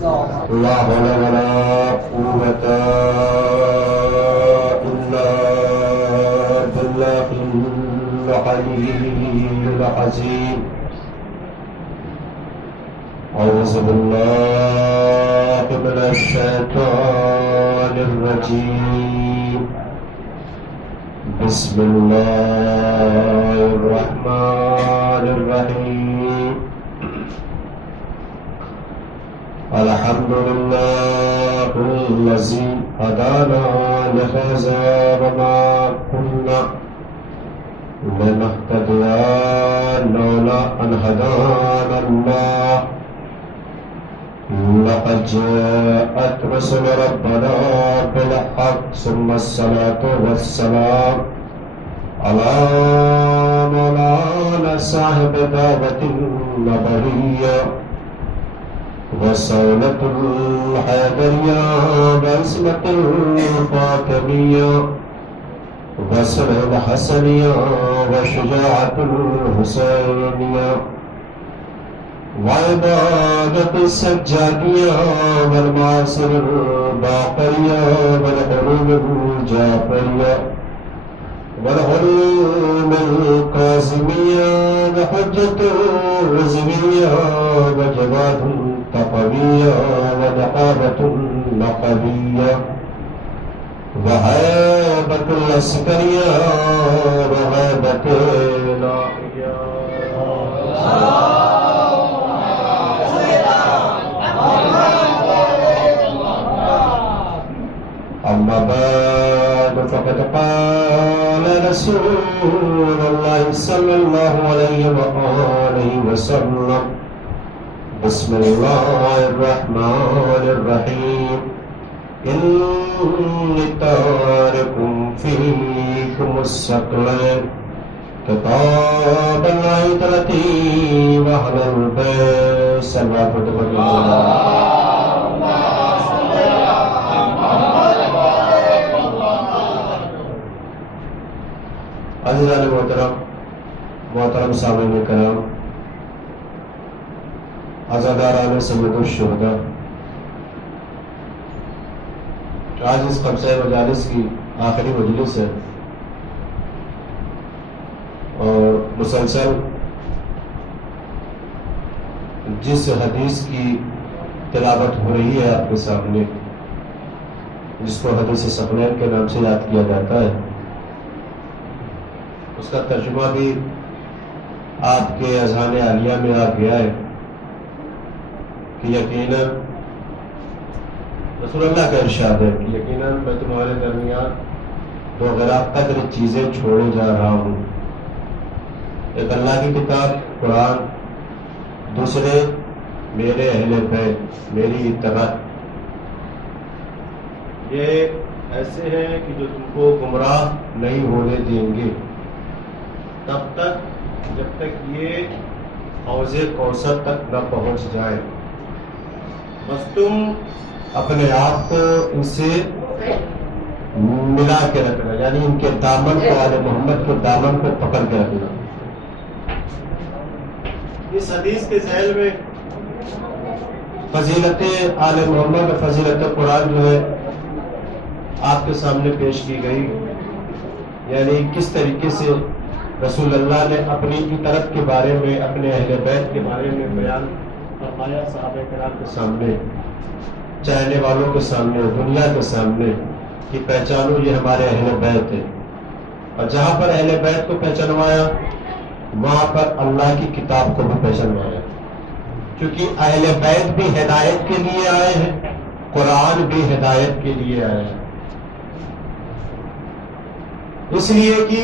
لا حول ولا قوة إلا بالله العلي العظيم. أعوذ بالله من الشيطان الرجيم. بسم الله الرحمن الرحيم. الحمد لله الذي هدانا لهذا وما كنا لنهتدي لولا أن هدانا الله. لقد جاءت رسل ربنا بالحق ثم الصلاة والسلام على مولانا صاحب دعوة النبوية وصولة الحيدرية وعصمة الفاطمية وسر الحسنية وشجاعة الحسينية وعبادة السجادية والمعاصر الباقرية والحروب الجعفرية والحلم القاسمية وحجة الرزمية وجواد تقوية ودحابة نقبية وهيبة العسكرية وهيبة الناحية. أما بعد فقد قال رسول الله صلى الله عليه وآله وسلم: بسم الله الرحمن الرحيم. إني تارك فيكم الثقلين كتاب الله ترتيب أهل البيت. صلوات عزیزان محترم، محترم سامعین کرام، عزاداران سید الشہداء، آج اس خمسہ مجالس کی آخری مجلس ہے اور مسلسل جس حدیث کی تلاوت ہو رہی ہے آپ کے سامنے، جس کو حدیث ثقلین کے نام سے یاد کیا جاتا ہے، اس کا ترجمہ بھی آپ کے اذہان عالیہ میں آ گیا ہے کہ یقیناً رسول اللہ کا ارشاد ہے کہ یقیناً میں تمہارے درمیان دو غیرات قدر چیزیں چھوڑے جا رہا ہوں: ایک اللہ کی کتاب قرآن، دوسرے میرے اہل بیت، میری اتباع. یہ ایسے ہیں کہ جو تم کو گمراہ نہیں ہونے دیں گے تب تک جب تک یہ حوض کوثر تک نہ پہنچ جائے. بس تم اپنے آپ کو ان سے ملا کے رکھنا، یعنی ان کے دامن کو، آل محمد کے دامن کو پکڑ کے رکھنا. اس حدیث کے ذیل میں فضیلت آل محمد، فضیلت قرآن جو ہے آپ کے سامنے پیش کی گئی، یعنی کس طریقے سے رسول اللہ نے اپنی اطاعت کے بارے میں، اپنے اہل بیت کے بارے میں بیان فرمایا صحابہ کرام کے سامنے، چاہنے والوں کے سامنے، دنیا کے سامنے، کہ پہچانو یہ ہمارے اہل بیت ہے. اور جہاں پر اہل بیت کو پہچانوایا وہاں پر اللہ کی کتاب کو بھی پہچانوایا، کیونکہ اہل بیت بھی ہدایت کے لیے آئے ہیں، قرآن بھی ہدایت کے لیے آئے ہیں. اس لیے کہ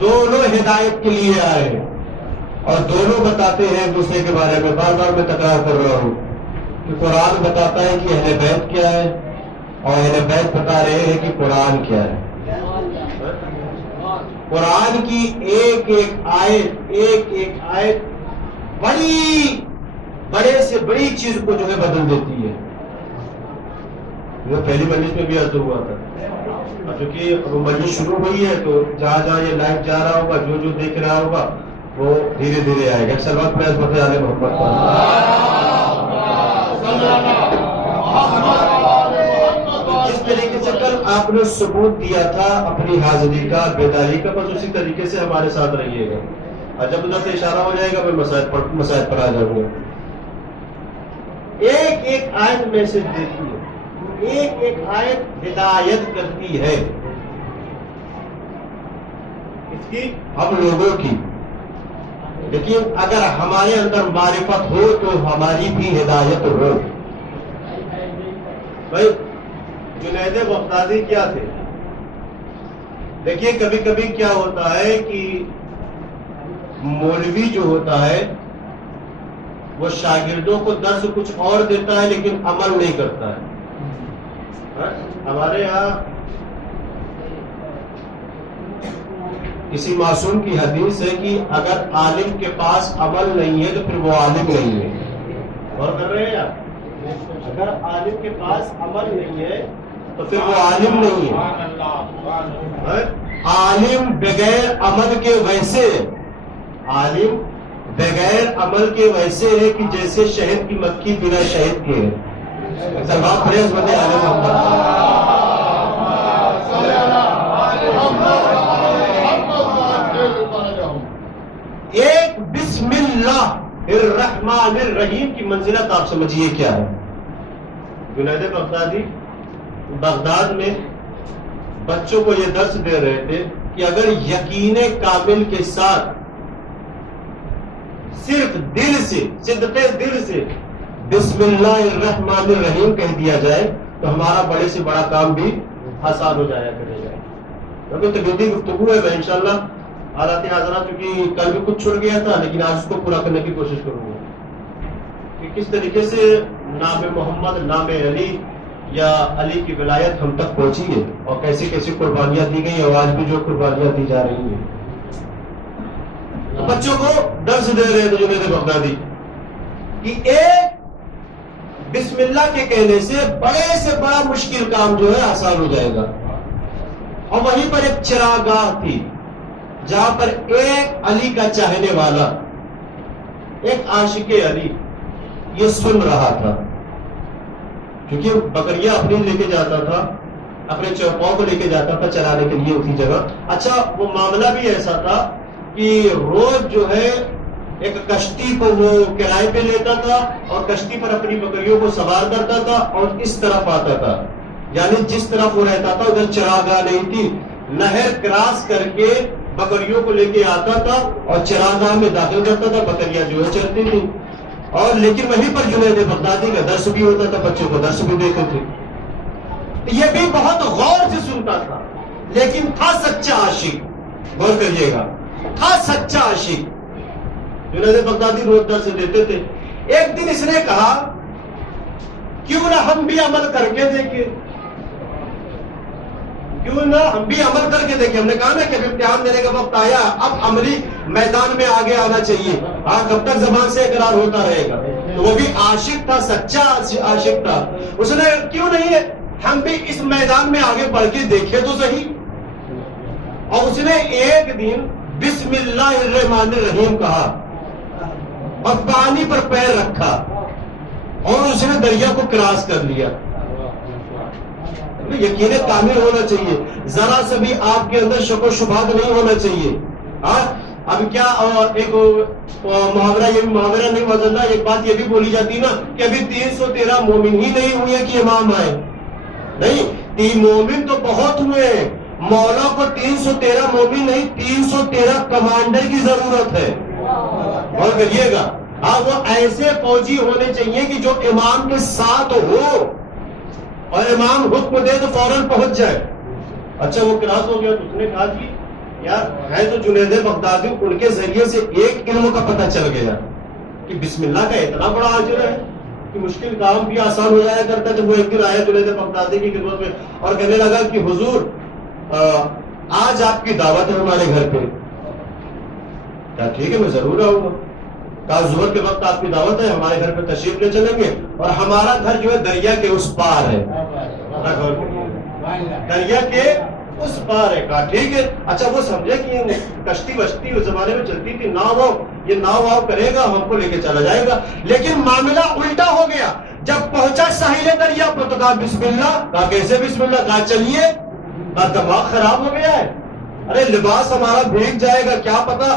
دونوں ہدایت کے لیے آئے ہیں اور دونوں بتاتے ہیں ایک دوسرے کے بارے میں. بار بار میں تکرار کر رہا ہوں کہ قرآن بتاتا ہے کہ اہل بیت کیا ہے اور اہل بیت بتا رہے ہیں کہ قرآن کیا ہے. قرآن کی ایک ایک آیت بڑے سے بڑی چیز کو جو ہے بدل دیتی ہے. وہ پہلی مجلس میں بھی عرض ہوا تھا، چونکہ وہ مجلس شروع ہوئی ہے تو جہاں جہاں یہ لائیو جا رہا ہوگا، جو جو دیکھ رہا ہوگا وہ دھیرے دھیرے آئے گا. صلوات پہ حضرت آل محمد. آپ نے ثبوت دیا تھا اپنی حاضری کا، بیداری کا، بس اسی طریقے سے ہمارے ساتھ رہیے گا، اور جب ادھر سے اشارہ ہو جائے گا میں مسائل پر آ جاؤں گا۔ ایک ایک آیت میسج دیتی ہے، ایک ایک آیت ہدایت کرتی ہے اس کی، ہم لوگوں کی، لیکن اگر ہمارے اندر معرفت ہو تو ہماری بھی ہدایت ہو۔ بھائی جنید بغدادی کیا تھے؟ دیکھیے کبھی کبھی کیا ہوتا ہے کہ مولوی جو ہوتا ہے وہ شاگردوں کو درس کچھ اور دیتا ہے لیکن عمل نہیں کرتا ہے۔ ہمارے یہاں کسی معصوم کی حدیث ہے کہ اگر عالم کے پاس عمل نہیں ہے تو پھر وہ عالم نہیں ہے۔ غور کر رہے ہیں آپ؟ اگر عالم کے پاس عمل نہیں ہے تو پھر وہ عالم نہیں ہے۔ عالم بغیر عمل کے ویسے، عالم بغیر عمل کے ویسے ہے کہ جیسے شہد کی مکھی بنا شہد کے ہے۔ سباب پڑھے عظمت عالم ایک بسم اللہ الرحمن الرحیم کی منزلت آپ سمجھیے کیا ہے۔ جنید بغدادی بغداد میں بچوں کو یہ درس دے رہے تھے کہ اگر یقین کامل کے ساتھ صرف دل سے، صدق دل سے بسم اللہ الرحمن الرحیم کہہ دیا جائے تو ہمارا بڑے سے بڑا کام بھی آسان ہو جایا کرے گا۔ کیونکہ تبدیلی گفتگو ہے، میں انشاءاللہ حالات حاضرات، چونکہ کل بھی کچھ چھوڑ گیا تھا لیکن آج اس کو پورا کرنے کی کوشش کروں گا کہ کس طریقے سے نام محمد، نام علی یا علی کی ولایت ہم تک پہنچی ہے اور کیسی کیسی قربانیاں دی گئی اور آج بھی جو قربانیاں دی جا رہی ہیں۔ تو بچوں کو درس دے رہے تھے جنید بغدادی کہ ایک بسم اللہ کے کہنے سے بڑے سے بڑا مشکل کام جو ہے آسان ہو جائے گا۔ اور وہیں پر ایک چراگاہ تھی جہاں پر ایک علی کا چاہنے والا، ایک عاشق علی یہ سن رہا تھا، کیونکہ بکریاں اپنی لے کے جاتا تھا، اپنے چوپاؤں کو لے کے جاتا تھا چرانے کے لیے اسی جگہ۔ اچھا وہ معاملہ بھی ایسا تھا کہ روز جو ہے ایک کشتی کو وہ کرائے پہ لیتا تھا اور کشتی پر اپنی بکریوں کو سوار کرتا تھا اور اس طرف آتا تھا، یعنی جس طرف وہ رہتا تھا ادھر چراگاہ نہیں تھی، نہر کراس کر کے بکریوں کو لے کے آتا تھا اور چراگاہ میں داخل کرتا تھا، بکریاں جو ہے چلتی تھی، اور لیکن وہیں پر جنید بغدادی کا درس بھی ہوتا تھا، بچوں کو درس بھی دیتے تھے۔ یہ بھی بہت غور سے سنتا تھا لیکن تھا سچا عاشق، غور کریے گا، تھا سچا عاشق۔ جنید بغدادی روز درس دیتے تھے۔ ایک دن اس نے کہا کیوں نہ ہم بھی عمل کر کے دیکھیں، کیوں نہ ہم بھی عمل کر کے دیکھیں۔ ہم نے کہا نا کہ امتحان دینے کا وقت آیا، اب عملی میدان میں آگے آنا چاہیے، ہاں کب تک زبان سے اقرار ہوتا رہے گا۔ تو وہ بھی عاشق تھا، سچا عاشق تھا، اس نے کیوں نہیں ہے ہم بھی اس میدان میں آگے بڑھ کے دیکھے تو صحیح۔ اور اس نے ایک دن بسم اللہ الرحمن الرحیم کہا اور پانی پر پیر رکھا اور اس نے دریا کو کراس کر لیا۔ یقین کامل ہونا چاہیے، ذرا سے بھی آپ کے اندر شک و شبہات نہیں ہونا چاہیے۔ اب کیا ایک محاورہ، یہ محاورہ نہیں مزلہ، ایک بات یہ بھی بولی جاتی نا کہ ابھی 313 مومن ہی نہیں ہوئے کہ امام آئے، نہیں، مومن تو بہت ہوئے ہیں، مولا کو 313 مومن نہیں 313 کمانڈر کی ضرورت ہے، اور کریے گا وہ ایسے فوجی ہونے چاہیے کہ جو امام کے ساتھ ہو اور امام حکم دے تو فوراً پہنچ جائے۔ اچھا وہ کلاس ہو گیا تو اس نے کہا کہ یار ہے تو جنید بغدادی، ان کے ذریعے سے ایک علم کا پتہ چل گیا کہ بسم اللہ کا اتنا بڑا اجر ہے کہ مشکل کام بھی آسان ہو جایا کرتا ہے۔ جب وہ ایک دن آیا جنید بغدادی کی خدمت میں اور کہنے لگا کہ حضور آج آپ کی دعوت ہے ہمارے گھر پہ۔ کیا ٹھیک ہے میں ضرور آؤں گا۔ کہا ظہر کے وقت آپ کی دعوت ہے، ہمارے گھر پہ تشریف لے چلیں گے، اور ہمارا گھر جو ہے دریا کے اس پار ہے، دریا کے اس پار ہے۔ کہا ٹھیک ہے۔ اچھا وہ سمجھے کہ کشتی وشتی اس زمانے میں چلتی تھی، ناؤ، یہ ناؤ واؤ کرے گا ہم کو لے کے چلا جائے گا، لیکن معاملہ الٹا ہو گیا۔ جب پہنچا ساحل دریا پر تو کہا بسم اللہ. کہا کیسے بسم اللہ؟ کہا چلیے. کہا دماغ خراب ہو گیا ہے. ارے لباس ہمارا بھیگ جائے گا، کیا پتا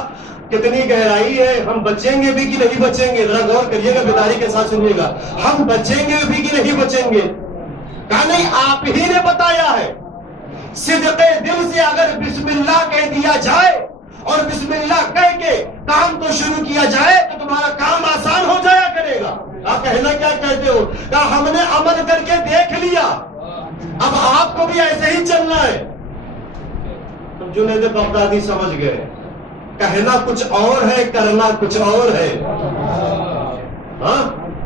کتنی گہرائی ہے، ہم بچیں گے بھی کہ نہیں بچیں گے. ذرا غور کریے گا، بیداری کے ساتھ سنیے گا. ہم بچیں گے بھی کہ نہیں بچیں گے؟ کہا نہیں، آپ ہی نے بتایا ہے. صدق دل سے اگر بسم اللہ کہہ دیا جائے اور بسم اللہ کہہ کے کام کو شروع کیا جائے تو تمہارا کام آسان ہو جایا کرے گا. آپ کہنا کیا کہتے ہو؟ کہا ہم نے عمل کر کے دیکھ لیا، اب آپ کو بھی ایسے ہی چلنا ہے. تو جنید بغدادی سمجھ گئے کہنا کچھ اور ہے، کرنا کچھ اور ہے. ہاں،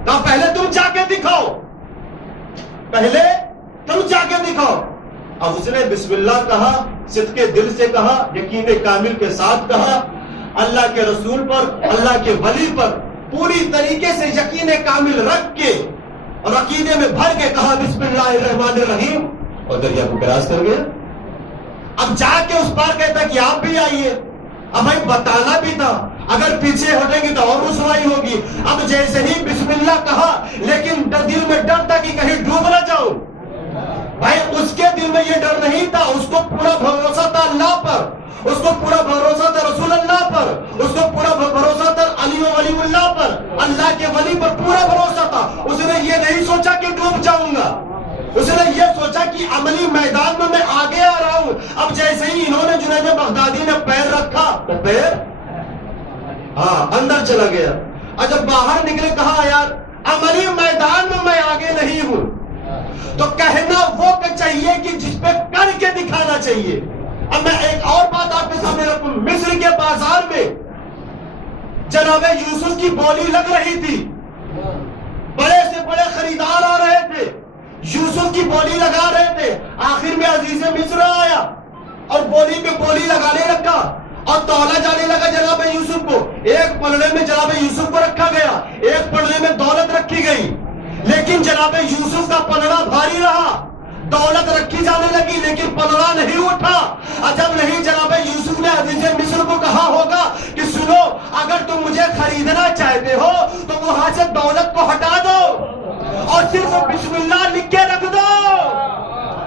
کہا پہلے تم جا کے دکھاؤ، پہلے تم جا کے دکھاؤ. اب اس نے بسم اللہ کہا، صدق دل سے کہا، یقین کامل کے ساتھ کہا، اللہ کے رسول پر، اللہ کے ولی پر پوری طریقے سے یقین کامل رکھ کے اور عقیدے میں بھر کے کہا بسم اللہ الرحمن الرحیم، اور دریا کو کراس کر گیا. اب جا کے اس پار کہتا کہ آپ بھی آئیے. اب بھائی بتانا بھی تھا، اگر پیچھے ہٹیں گے تو اور رسوائی ہوگی. اب جیسے ہی بسم اللہ کہا، لیکن دل میں ڈر تھا کہ کہیں ڈوب نہ جاؤ. بھائی اس کے دل میں یہ ڈر نہیں تھا، اس کو پورا بھروسہ تھا اللہ پر، اس کو پورا بھروسہ تھا رسول اللہ پر، اس کو پورا بھروسہ تھا علی و ولی اللہ پر، اللہ کے ولی پر پورا بھروسہ تھا. اس نے یہ نہیں سوچا کہ ڈوب جاؤں گا، اس نے یہ سوچا کہ عملی میدان میں آگے آ رہا ہوں. اب جیسے ہی انہوں نے جنید بغدادی نے پیر رکھا تو پیر اندر چلا گیا. اور جب باہر نکلے کہا یار عملی میدان میں آگے نہیں ہوں. تو کہنا وہ چاہیے کہ جس پہ کر کے دکھانا چاہیے. اب میں ایک اور بات آپ کے سامنے رکھوں. مصر کے بازار میں جناب یوسف کی بولی لگ رہی تھی، بڑے سے بڑے خریدار آ رہے تھے، یوسف کی بولی لگا رہے تھے. آخر میں عزیز مصر آیا اور بولی پہ بولی لگانے لگا اور تولا جانے لگا جناب یوسف کو. ایک پلڑے میں جناب یوسف کو رکھا گیا، ایک پلڑے میں دولت رکھی گئی. لیکن جناب یوسف کا پلڑا بھاری رہا، دولت رکھی جانے لگی لیکن پلڑا نہیں اٹھا. عجب نہیں، جناب یوسف نے عزیز مصر کو کہا ہوگا کہ سنو، اگر تم مجھے خریدنا چاہتے ہو تو وہاں سے دولت کو ہٹا دو اور صرف بسم اللہ لکھ کے رکھ دو.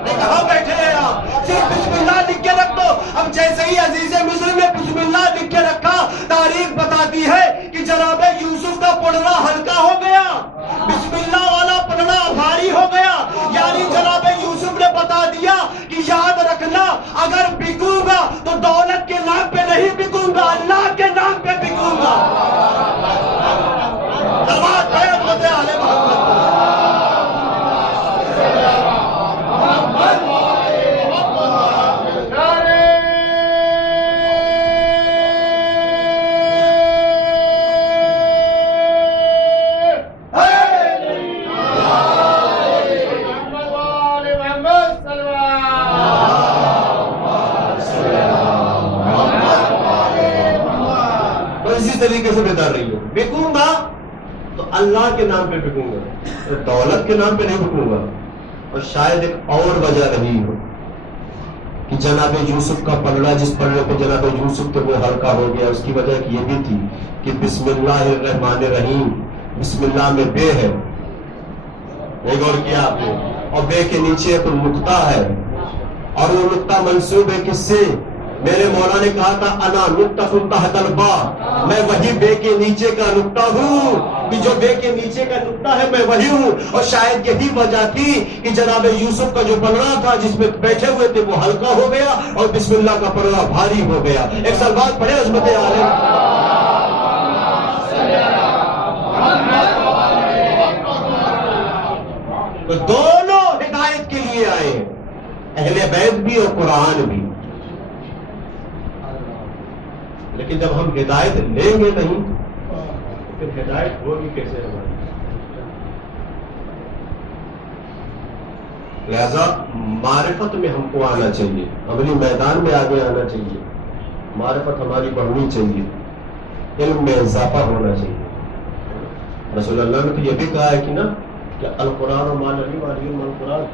کہاں بیٹھے ہیں آپ؟ صرف بسم اللہ لکھ کے رکھ دو. اب جیسے ہی عزیز مصر نے بسم اللہ لکھ کے رکھا، تاریخ بتاتی ہے کہ جناب یوسف کا پلڑا ہلکا ہو گیا، بسم اللہ والا پلڑا بھاری ہو گیا. یعنی جناب یوسف نے بتا دیا کہ یاد رکھنا، اگر بکوں گا تو دولت کے نام پہ نہیں بکوں گا، اللہ کے نام پہ بکوں گا. دعوت ہے امت آل محمد. طریقے سے بتا رہی ہو، بکوں گا تو اللہ کے نام پہ بکوں گا، دولت کے نام پہ نہیں بکوں گا. اور شاید ایک اور وجہ رہی ہو کہ جناب یوسف کا پلڑا، جس پلڑے پہ جناب یوسف کے وہ ہلکا ہو گیا، اس کی وجہ یہ بھی تھی کہ بسم اللہ الرحمن الرحیم، بسم اللہ میں بے ہے. ایک اور کیا آپ نے، اور بے کے نیچے ایک نقطہ ہے، اور وہ نقطہ منسوب ہے کس سے؟ میرے مولا نے کہا تھا انا نقطہ تحت الباء، میں وہی بے کے نیچے کا نقطہ ہوں، کہ جو بے کے نیچے کا نقطہ ہے میں وہی ہوں. اور شاید یہی وجہ تھی کہ جناب یوسف کا جو پلڑا تھا جس میں بیٹھے ہوئے تھے وہ ہلکا ہو گیا اور بسم اللہ کا پلڑا بھاری ہو گیا. ایک سلوات پڑھے عظمت عالم. تو دونوں ہدایت کے لیے آئے ہیں، اہل بیت بھی اور قرآن بھی. لیکن جب ہم ہدایت لیں گے نہیں تو پھر ہدایت ہوگی کیسے ہماری؟ لہذا معرفت میں ہم کو آنا چاہیے، عملی میدان میں آگے آنا چاہیے، معرفت ہماری بڑھنی چاہیے، علم میں اضافہ ہونا چاہیے. رسول اللہ نے تو یہ بھی کہا ہے کہ نا کہ القرآن و مان علی و علی القرآن،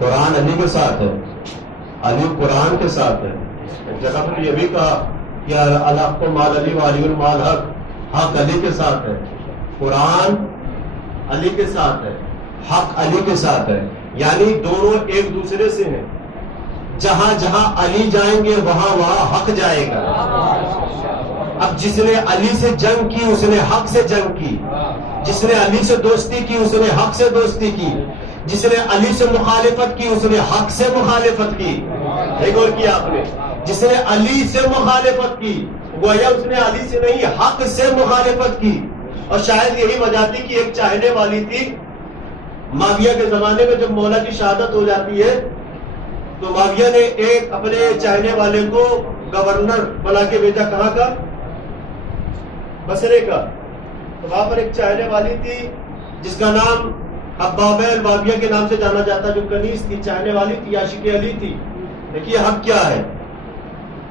قرآن علی کے ساتھ ہے، علی قرآن کے ساتھ ہے. جگہ پر یہ بھی کہا کہ الحق مال علی و علی المال حق، حق علی کے ساتھ ہے، قرآن علی کے ساتھ ہے، حق علی کے ساتھ ہے، یعنی دونوں ایک دوسرے سے ہیں. جہاں جہاں علی جائیں گے وہاں وہاں حق جائے گا. اب جس نے علی سے جنگ کی اس نے حق سے جنگ کی، جس نے علی سے دوستی کی اس نے حق سے دوستی کی، جس نے علی سے مخالفت کی اس نے حق سے مخالفت کی. ایک اور کیا آپ نے، جس نے علی سے مخالفت کی گویا اس نے علی سے نہیں حق سے مخالفت کی. اور شاید یہی وجہ تھی کہ ایک چاہنے والی تھی معاویہ کے زمانے میں، جب مولا کی شہادت ہو جاتی ہے تو معاویہ نے ایک اپنے چاہنے والے کو گورنر بنا کے بھیجا. کہاں کا؟ بصرے کا. تو وہاں پر ایک چاہنے والی تھی جس کا نام حبابہ الواویہ کے نام سے جانا جاتا، جو کنیز تھی، چاہنے والی تھی، عاشق علی تھی. دیکھیے حق کیا ہے،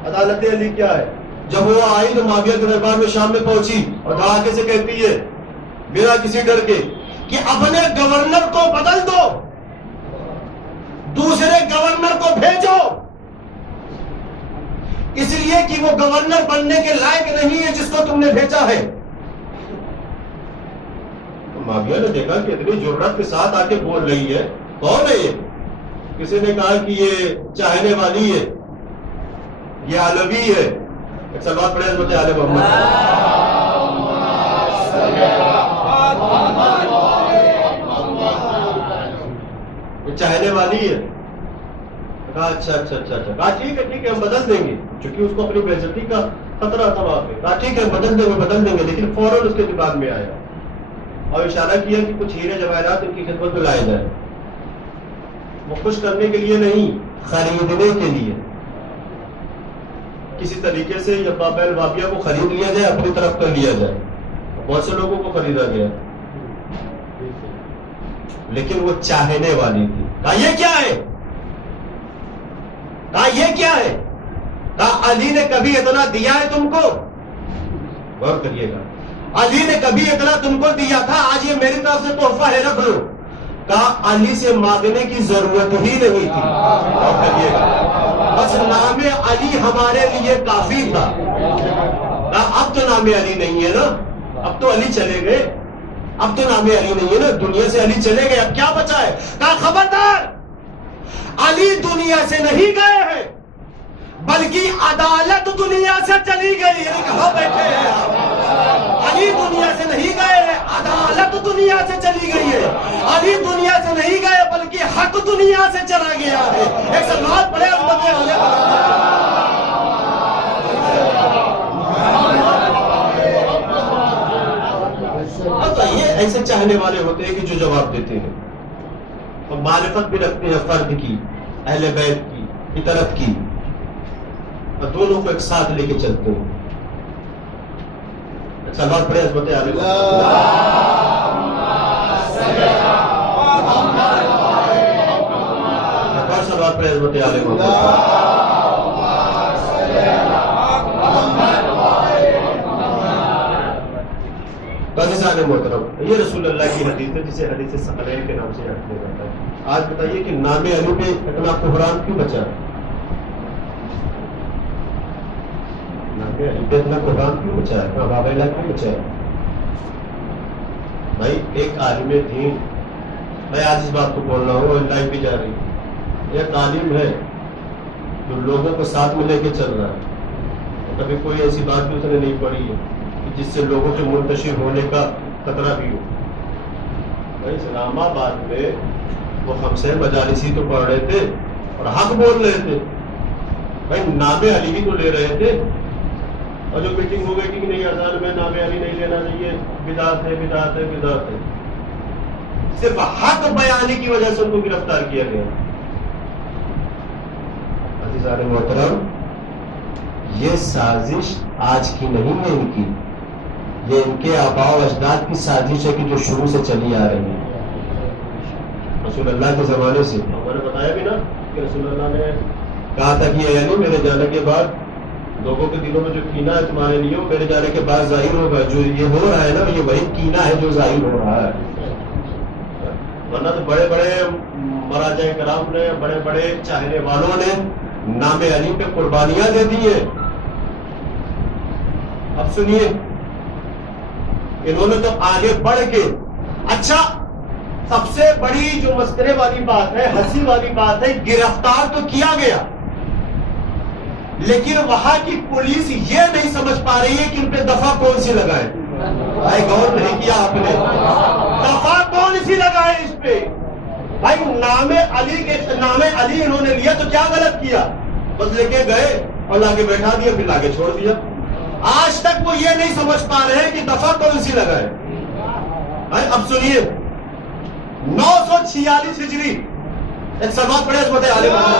عدالت علی کیا ہے. جب وہ آئی تو معاویہ کے دربار میں شام میں پہنچی اور دھڑاکے سے کہتی ہے بنا کسی ڈر کے کہ اپنے گورنر کو بدل دو، دوسرے گورنر کو بھیجو، اس لیے کہ وہ گورنر بننے کے لائق نہیں ہے جس کو تم نے بھیجا ہے. معاویہ نے دیکھا کہ اتنی جرأت کے ساتھ آ کے بول رہی ہے، کون ہے یہ؟ کسی نے کہا کہ یہ چاہنے والی ہے، یہ علوی ہے. ایک سلوات پڑھے حضرت آل محمد. یہ چاہنے والی ہے. کہا اچھا اچھا اچھا اچھا. کہا ٹھیک ہے ہم بدل دیں گے، چونکہ اس کو اپنی بے عزتی کا خطرہ تھا وہاں پہ. کہا ٹھیک ہے بدل دیں گے، لیکن فوراً اس کے دماغ میں آیا اور اشارہ کیا کہ کچھ ہیرے جواہرات ان کی خدمت میں لائے جائے. وہ خوش کرنے کے لیے نہیں، خریدنے کے لیے. کسی طریقے سے حبابہ الواویہ کو خرید لیا جائے، اپنی طرف کر لیا جائے. بہت سے لوگوں کو خریدا گیا لیکن وہ چاہنے والی تھی. کہا یہ کیا ہے، کہا یہ کیا ہے. کہا علی نے کبھی اتنا دیا ہے تم کو؟ غور کریے گا، علی نے کبھی اتنا تم کو دیا تھا، آج یہ میری طرف سے تحفہ ہے، رکھ لو. کہا علی سے مانگنے کی ضرورت ہی نہیں تھی. غور کریے گا، بس نام علی ہمارے لیے کافی تھا. اب تو نام علی نہیں ہے نا، اب تو علی چلے گئے، اب تو نام علی نہیں ہے نا، دنیا سے علی چلے گئے، اب کیا بچا ہے. کہا خبردار، علی دنیا سے نہیں گئے ہیں بلکہ عدالت دنیا سے چلی گئی ہے. کہاں بیٹھے ہیں آپ؟ علی دنیا سے نہیں گئے ہیں، عدالت دنیا سے چلی گئی ہے. علی دنیا سے نہیں گئے بلکہ حق دنیا سے چلا گیا ہے. ایک سلوات پڑھے حضرت علی. یہ ایسے چاہنے والے ہوتے ہیں کہ جو جواب دیتے ہیں اور معرفت بھی رکھتے ہیں فرد کی، اہل بیت کی، اطرت کی، اور دونوں کو ایک ساتھ لے کے چلتے ہیں. سلوات پڑھے حضرت علی. سلوات پڑھے حضرت علی. عزیزان محترم، یہ رسول اللہ کی حدیث ہے جسے حدیث ثقلین کے نام سے یاد کیا جاتا ہے. آج بتائیے کہ نام علی پہ اتنا بحران کیوں بچا؟ نام علی پہ اتنا بحران کیوں بچا ہے؟ بابا اللہ کیوں بچا ہے؟ بھائی ایک عالم دین، میں آج اس بات کو بول رہا ہوں اور لائف بھی جا رہی ہے، ایک عالم ہے جو لوگوں کو ساتھ میں لے کے چل رہا ہے. کبھی کوئی ایسی بات بھی اس نے نہیں پڑھی ہے جس سے لوگوں کے منتشر ہونے کا خطرہ بھی ہو. اسلام آباد میں وہ خمسین مجالسی تو پڑھ رہے تھے اور حق بول رہے تھے. بھائی نام علی بھی تو لے رہے تھے، اور جو میٹنگ ہو گئی کہ نہیں اذان میں نام علی نہیں لینا چاہیے، بدعت ہے بدعت ہے بدعت ہے. صرف حق بیانی کی وجہ سے ان کو گرفتار کیا گیا. عزیزان محترم، یہ سازش آج کی نہیں ہے ان کی، یہ ان کے آباء و اجداد کی سازش ہے کہ جو شروع سے چلی آ رہی ہے رسول اللہ کے زمانے سے. ہم نے بتایا بھی نا کہ رسول اللہ نے کہا تھا کہ یعنی میرے جانے کے بعد لوگوں کے دلوں میں جو کینہ ہے تمہارے لیے وہ میرے جانے کے بعد ظاہر ہوگا. جو یہ ہو رہا ہے نا یہ وہی کینہ ہے جو ظاہر ہو رہا ہے. ورنہ تو بڑے بڑے مراجع کرام نے، بڑے بڑے چاہنے والوں نے نام علی پہ قربانیاں دے دی ہیں. اب سنیے، انہوں نے تو آگے بڑھ کے، اچھا سب سے بڑی جو مسئلے والی بات ہے، ہنسی والی بات ہے، گرفتار تو کیا گیا لیکن وہاں کی پولیس یہ نہیں سمجھ پا رہی ہے کہ ان پہ دفعہ کون سی لگائے. بھائی غور نہیں کیا آپ نے؟ دفعہ کون سی لگائے اس پہ؟ بھائی نام علی انہوں نے لیا تو کیا غلط کیا؟ بس لے کے گئے اور لاگے بیٹھا دیا، پھر لاگے چھوڑ دیا. آج تک وہ یہ نہیں سمجھ پا رہے ہیں کہ دفعہ کون سی لگائے. اب سنیے 946 ہجری ایک سلوات پڑھے عظمت آل محمد.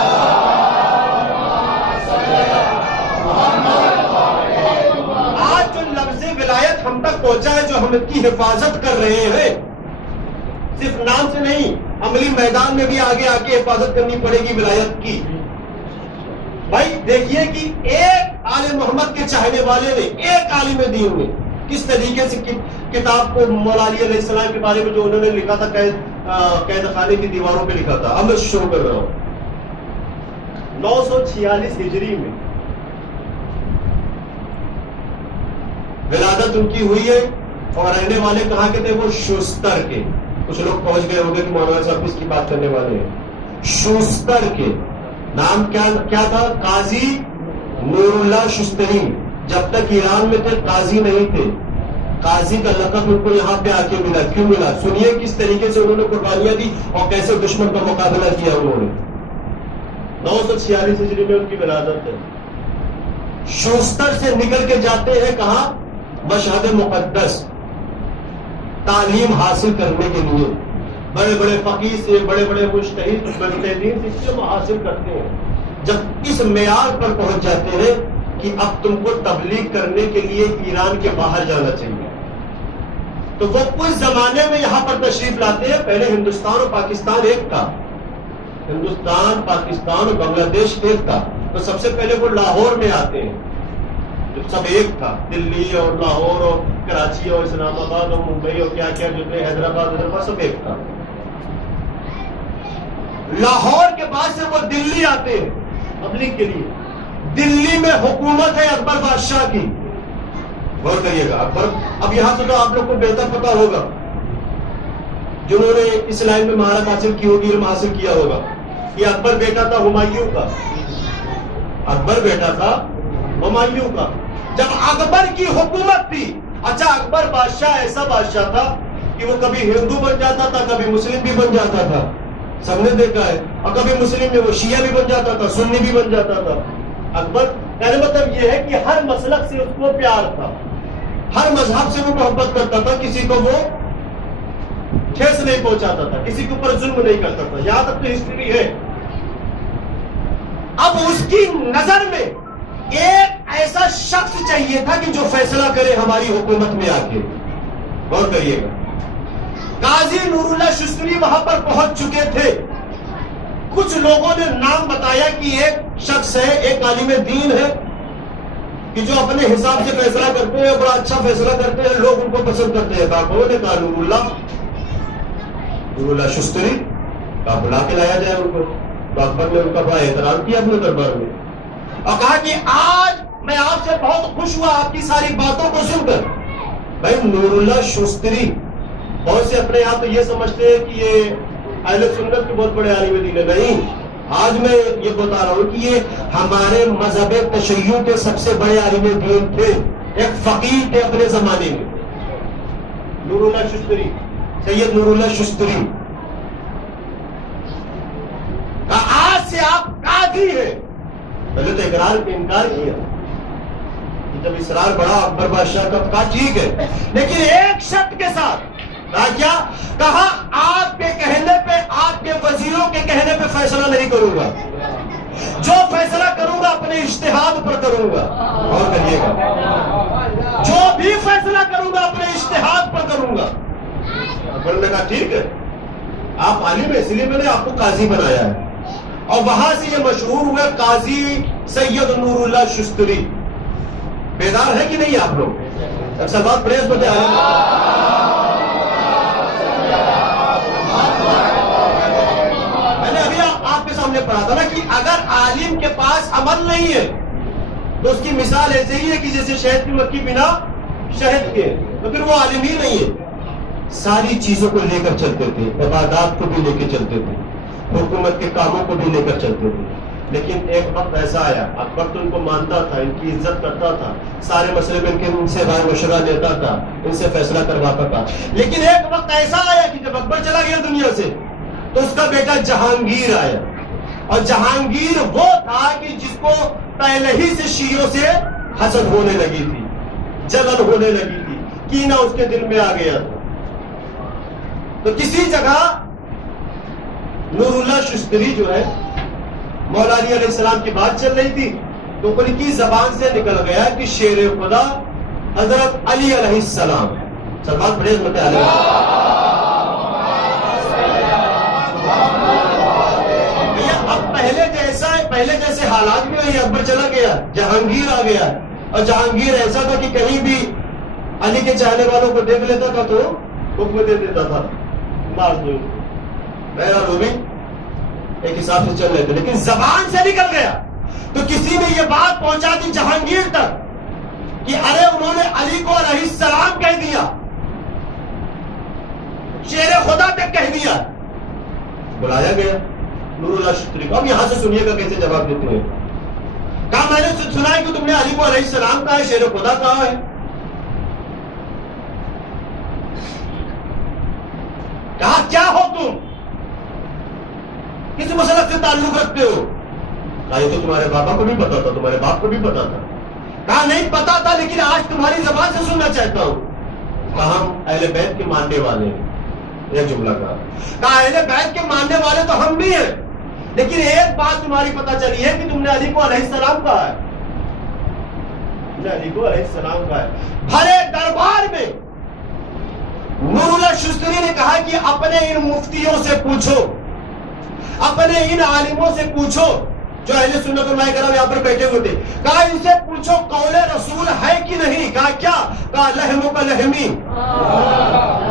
آج جو لفظ ولایت ہم تک پہنچا ہے، جو ہم کی حفاظت کر رہے ہیں، صرف نام سے نہیں، عملی میدان میں بھی آگے آ کے حفاظت کرنی پڑے گی ولایت کی. بھائی دیکھیے کہ ایک آل محمد کے چاہنے والے نے، ایک عالم دین نے کس طریقے سے کتاب کو مولا علی علیہ السلام کے بارے میں جو انہوں نے لکھا تھا قید خانے کی دیواروں پہ لکھا تھا. اب میں شروع کر رہا ہوں. 946 ہجری میں ولادت ان کی ہوئی ہے اور رہنے والے کہاں کے تھے؟ وہ شوستر کے. کچھ لوگ پہنچ گئے ہوں گے کہ مولانا صاحب اس کی بات کرنے والے ہیں. شوستر کے نام کیا تھا؟ قاضی نور اللہ شستری. جب تک ایران میں تھے قاضی نہیں تھے. قاضی کا لقب ان کو یہاں پہ آ کے ملا. کیوں ملا؟ سنیے کس طریقے سے انہوں نے قربانیاں دی اور کیسے دشمن کا مقابلہ کیا انہوں نے. 946 ہجری میں ان کی ولادت ہے. شوستر سے نکل کے جاتے ہیں کہاں؟ مشہد مقدس تعلیم حاصل کرنے کے لیے. بڑے بڑے فقیہ سے، بڑے بڑے مجتہدین سے علم حاصل کرتے ہیں. جب اس معیار پر پہنچ جاتے ہیں کہ اب تم کو تبلیغ کرنے کے لیے ایران کے باہر جانا چاہیے، تو وہ اس زمانے میں یہاں پر تشریف لاتے ہیں. پہلے ہندوستان اور پاکستان ایک تھا. ہندوستان، پاکستان اور بنگلہ دیش ایک تھا. تو سب سے پہلے وہ لاہور میں آتے ہیں. سب ایک تھا، دلی اور لاہور اور کراچی اور اسلام آباد اور ممبئی اور کیا کیا جو تھے، حیدرآباد سب ایک تھا. لاہور کے بعد سے وہ دلی آتے ہیں تبلیغ کے لیے. دلی میں حکومت ہے اکبر بادشاہ کی. غور کریے گا. اکبر، اب یہاں سے تو آپ لوگ کو بہتر پتا ہوگا جنہوں نے اس لائن میں مہارت حاصل کی ہوگی، علم حاصل کیا ہوگا، یہ اکبر بیٹا تھا ہمایوں کا. اکبر بیٹا تھا ہمایوں کا. جب اکبر کی حکومت تھی، اچھا اکبر بادشاہ ایسا بادشاہ تھا کہ وہ کبھی ہندو بن جاتا تھا، کبھی مسلم بھی بن جاتا تھا. سب نے دیکھا ہے. اور کبھی مسلم میں وہ شیعہ بھی بن جاتا تھا، سنی بھی بن جاتا تھا. اکبر کہنے مطلب یہ ہے کہ ہر مسلک سے اس کو پیار تھا، ہر مذہب سے وہ محبت کرتا تھا، کسی کو وہ ٹھیس نہیں پہنچاتا تھا، کسی کے اوپر ظلم نہیں کرتا تھا. یہاں تک تو ہسٹری ہے. اب اس کی نظر میں ایک ایسا شخص چاہیے تھا کہ جو فیصلہ کرے ہماری حکومت میں آ کے. غور کریے گا. قاضی نور اللہ شستری وہاں پر پہنچ چکے تھے. کچھ لوگوں نے نام بتایا کہ ایک شخص ہے، ایک عالم دین ہے کہ جو اپنے حساب سے فیصلہ کرتے ہیں، بڑا اچھا فیصلہ کرتے ہیں، لوگ ان کو پسند کرتے ہیں. کہا نے کہا نور اللہ شستری کا بلا کے لایا جائے ان کو. تو اکبر نے ان کا بڑا احترام کیا اپنے دربار میں اور کہا کہ آج میں آپ سے بہت خوش ہوا آپ کی ساری باتوں کو سن کر. بھائی نور اللہ شستری بہت سے اپنے آپ تو یہ سمجھتے ہیں کہ یہ اہل سنت کے بہت بڑے عالم دین ہے. نہیں، آج میں یہ بتا رہا ہوں کہ یہ ہمارے مذہب تشیع کے سب سے بڑے عالم دین تھے. ایک فقیہ تھے اپنے زمانے میں، نور اللہ شستری، سید نور اللہ شستری. آج سے آپ قاضی ہیں. پہلے تو اقرار پہ انکار کیا. جب اصرار بڑا اکبر بادشاہ کا، کہا ٹھیک ہے، لیکن ایک شرط کے ساتھ. کہا کیا؟ کہا آپ کے کہنے پہ، آپ کے وزیروں کے کہنے پہ فیصلہ نہیں کروں گا. جو فیصلہ کروں گا اپنے اجتہاد پر کروں گا. اور کریے گا، جو بھی فیصلہ کروں گا اپنے اجتہاد پر کروں گا. اکبر نے کہا ٹھیک ہے، آپ عالم ہے اس لیے میں نے آپ کو قاضی بنایا ہے. اور وہاں سے یہ مشہور ہوئے قاضی سید نور اللہ شستری. بیدار ہے کہ نہیں آپ لوگ؟ اکثر بات پریس بتے آئے. میں نے ابھی آپ کے سامنے پڑھا تھا نا کہ اگر عالم کے پاس عمل نہیں ہے تو اس کی مثال ایسے ہی ہے کہ جیسے شہد کی مکھی بنا شہد کے، تو پھر وہ عالم ہی نہیں ہے. ساری چیزوں کو لے کر چلتے تھے، عبادات کو بھی لے کے چلتے تھے، حکومت کے کاموں کو بھی لے کر چلتے تھے. لیکن ایک وقت ایسا آیا، اکبر تو ان کو مانتا تھا، ان کی عزت کرتا تھا، سارے مسئلے میں ان سے رائے مشورہ لیتا تھا، ان سے فیصلہ کرواتا تھا. لیکن ایک وقت ایسا آیا کہ جب اکبر چلا گیا دنیا سے تو اس کا بیٹا جہانگیر آیا. اور جہانگیر وہ تھا کہ جس کو پہلے ہی سے شیعوں سے حسد ہونے لگی تھی، جلن ہونے لگی تھی، کینہ اس کے دل میں آ گیا تھا. تو کسی جگہ نور اللہ شستری جو ہے، مولا علی علیہ السلام کی بات چل رہی تھی تو ان کی زبان سے نکل گیا کہ شیر خدا حضرت علی علیہ السلام. سلمان پڑھے عظمت علیہ. اب پہلے جیسے حالات میں ہوئی، اکبر چلا گیا، جہانگیر آ گیا. اور جہانگیر ایسا تھا کہ کہیں بھی علی کے چاہنے والوں کو دیکھ لیتا تھا تو حکم دے دیتا تھا، مار دو. بہرحال وہ بھی ایک حساب سے چل رہے تھے، لیکن زبان سے نکل گیا تو کسی نے یہ بات پہنچا دی جہانگیر تک کہ ارے انہوں نے علی کو علیہ السلام کہہ دیا، شیر خدا تک کہہ دیا. بلایا گیا نور اللہ شستری کو. اب یہاں سے سنیے گا کیسے جواب دیتے ہیں. کہا میں نے سنا ہے کہ تم نے علی کو علیہ السلام کہا ہے، شیر خدا کہا ہے. کہا کیا ہو تم، کس مسلک سے تعلق رکھتے ہو؟ کہا یہ تو تمہارے بابا کو بھی پتا تھا، تمہارے باپ کو بھی پتا تھا. کہا نہیں پتا تھا، لیکن آج تمہاری زبان سے سننا چاہتا ہوں. کہا ہم اہل بیت کے ماننے والے ہیں. ایک جملہ کہا اہل بیت کے ماننے والے تو ہم بھی ہیں، لیکن ایک بات تمہاری پتا چلی ہے کہ تم نے علی کو علیہ السلام کہا ہے. تم نے علی کو علیہ السلام کہا ہے. بھرے دربار میں نور اللہ شستری نے کہا کہ اپنے ان مفتیوں سے پوچھو، اپنے ان عالموں سے پوچھو جو اہل سنت علماء کرام یہاں پر بیٹھے ہوئے تھے. کہا ان سے پوچھو قول رسول ہے کہ نہیں. کہا کیا؟ کہا لحم کا لحمی،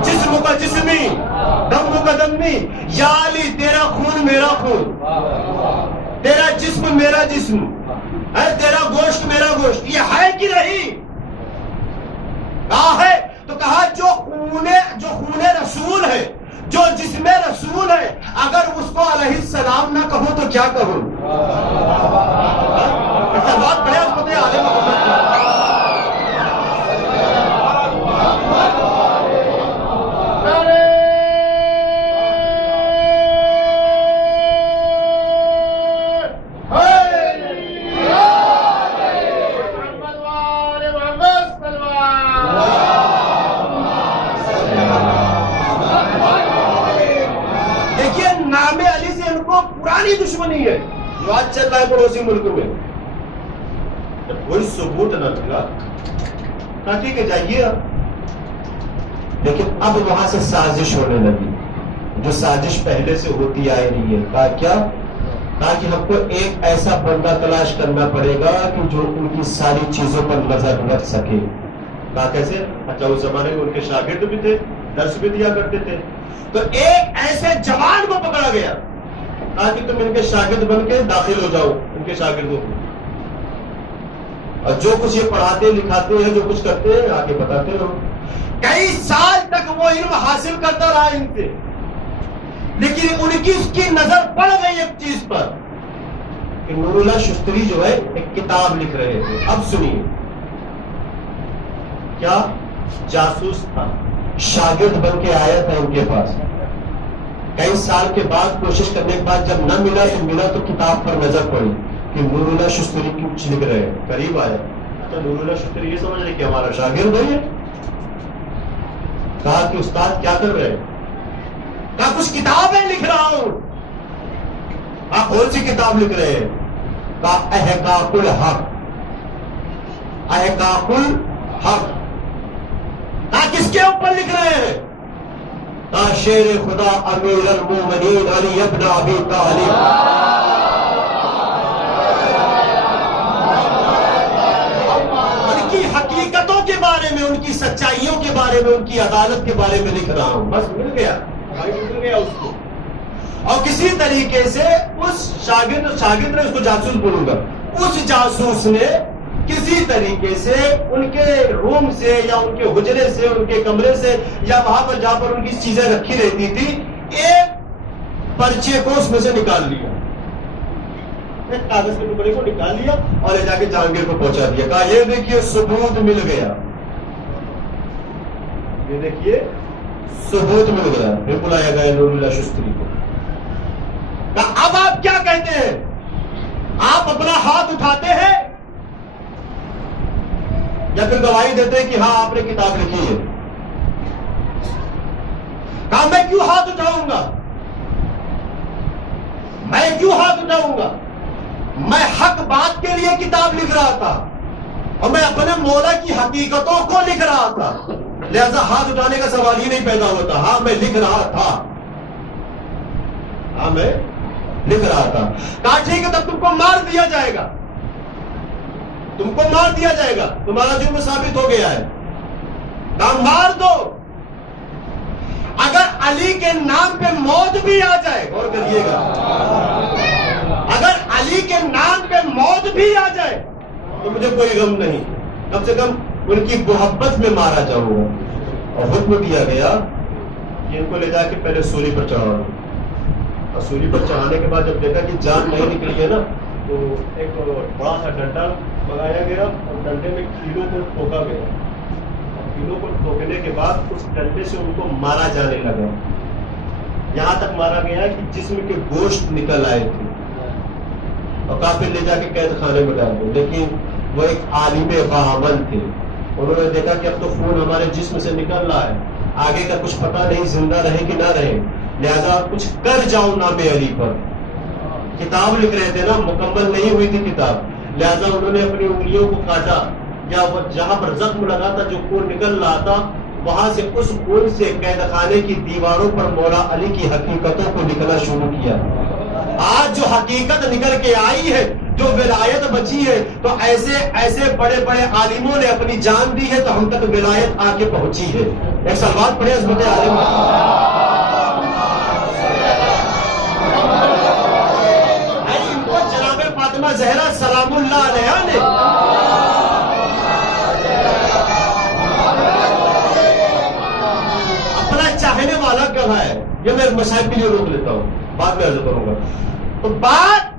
جسم کا جسمی، دم کا دمی. یا علی تیرا خون میرا خون، تیرا جسم میرا جسم، تیرا گوشت میرا گوشت، یہ ہے کہ نہیں؟ کہا ہے. تو کہا جو خون رسول ہے، جو جسم رسول ہے، اگر اس کو علیہ السلام نہ کہوں تو کیا کہوں؟ بات بڑے عظمت عالم محمد کی. پرانی دشمنی ہے جو آج چل رہا ہے پڑوسی ملک میں. جب کوئی ثبوت نہ ملا کہا ٹھیک ہے جائیے اب. لیکن اب وہاں سے سازش ہونے لگی، جو سازش پہلے سے ہوتی آئی رہی ہے. کہا کیا؟ کہا کہ ہم کو ایک ایسا بندہ تلاش کرنا پڑے گا کہ جو ان کی ساری چیزوں پر نظر رکھ سکے. کہا کیسے؟ اچھا اس زمانے میں ان کے شاگرد بھی تھے، درس بھی دیا کرتے تھے. تو ایک ایسے جوان کو پکڑا گیا، کہا کہ تم ان کے شاگرد بن کے داخل ہو جاؤ ان کے شاگردوں کو، اور جو کچھ یہ پڑھاتے لکھاتے ہیں، جو کچھ کرتے ہیں آگے بتاتے رہو. کئی سال تک وہ علم حاصل کرتا رہا ان سے، لیکن ان کی اس کی نظر پڑ گئی ایک چیز پر کہ نور اللہ شستری جو ہے ایک کتاب لکھ رہے تھے. اب سنیے، کیا جاسوس تھا، شاگرد بن کے آیا تھا ان کے پاس. کئی سال کے بعد کوشش کرنے کے بعد جب نہ ملا تو ملا تو کتاب پر نظر پڑی کہ نور اللہ شستری کچھ لکھ رہے ہیں. قریب آیا تو نور اللہ شستری یہ سمجھ رہے کہ ہمارا شاگرد ہے. کہا کہ استاد کیا کر رہے ہیں؟ کہا کچھ کتابیں لکھ رہا ہوں. کہا کون سی کتاب لکھ رہے ہیں؟ کہا احقاق الحق. احقاق الحق. کہا کس کے اوپر لکھ رہے ہیں؟ شیر خدا امیر المومنین علی ابن ابی طالب. ان کی حقیقتوں کے بارے میں، ان کی سچائیوں کے بارے میں، ان کی عدالت کے بارے میں لکھ رہا ہوں. بس مل گیا اس کو. اور کسی طریقے سے اس شاگرد نے اس کو جاسوس بولوں گا، اس جاسوس نے کسی طریقے سے ان کے روم سے یا ان کے حجرے سے ان کے کمرے سے یا وہاں پر جہاں پر ان کی چیزیں رکھی رہتی تھی ایک پرچے کو اس میں سے نکال لیا, ایک کاغذ کے ٹکڑے کو نکال لیا اور لے جا کے جہانگیر کو پہنچا دیا. کہا یہ دیکھیے ثبوت مل گیا, یہ دیکھیے ثبوت مل گیا. پھر بلایا گیا نور اللہ شستری کو. کہا اب آپ کیا کہتے ہیں؟ آپ اپنا ہاتھ اٹھاتے ہیں یا پھر گواہی دیتے ہیں کہ ہاں آپ نے کتاب لکھی ہے؟ کہا میں کیوں ہاتھ اٹھاؤں گا, میں کیوں ہاتھ اٹھاؤں گا؟ میں حق بات کے لیے کتاب لکھ رہا تھا اور میں اپنے مولا کی حقیقتوں کو لکھ رہا تھا, لہذا ہاتھ اٹھانے کا سوال ہی نہیں پیدا ہوتا. ہاں میں لکھ رہا تھا, ہاں میں لکھ رہا تھا. کہا ٹھیک ہے تب تم کو مار دیا جائے گا, تم کو مار دیا جائے گا, تمہارا جرم ثابت ہو گیا ہے. کہا مار دو, اگر علی کے نام پہ موت بھی آ جائے, غور کریے گا, اگر علی کے نام پہ موت بھی آ جائے تو مجھے کوئی غم نہیں, کم سے کم ان کی محبت میں مارا جاؤں گا. اور حکم دیا گیا کہ ان کو لے جا کے پہلے سولی پر چڑھا دو. اور سولی پر چڑھانے کے بعد جب دیکھا کہ جان نہیں نکلی ہے نا, تو ایک بڑا سا ڈنڈا منگایا گیا اور ڈنڈے میں کیلوں کو ٹھوکا گیا. کیلوں کو ٹھوکنے کے بعد اس ڈنڈے سے ان کو مارا جانے لگا, یہاں تک مارا گیا کہ جسم کے گوشت نکل آئے تھے اور کافر لے جا کے قید خانے میں ڈال دو. لیکن وہ ایک عالم بعمل تھے, انہوں نے دیکھا کہ اب تو خون ہمارے جسم سے نکل رہا ہے, آگے کا کچھ پتہ نہیں زندہ رہے کہ نہ رہے, لہذا کچھ کر جاؤ نام علی پر. کتاب لکھ رہے تھے نا, مکمل نہیں ہوئی تھی کتاب, لہذا انہوں نے اپنی انگلیوں کو کاٹا, یا وہ جہاں پر زخم لگا تھا جو خون نکل رہا تھا وہاں سے اس خون سے قید خانے کی دیواروں پر مولا علی کی حقیقتوں کو لکھنا شروع کیا. آج جو حقیقت نکل کے آئی ہے, جو ولایت بچی ہے, تو ایسے ایسے بڑے بڑے عالموں نے اپنی جان دی ہے تو ہم تک ولایت آ کے پہنچی ہے. ایک سلوات پڑھے عظمت عالم. ان کو جناب فاطمہ زہرا سلام اللہ علیہا نے اپنا چاہنے والا کہا ہے. یہ میں مشاہد کے لیے روک لیتا ہوں, بعد میں عرض کروں گا. تو بات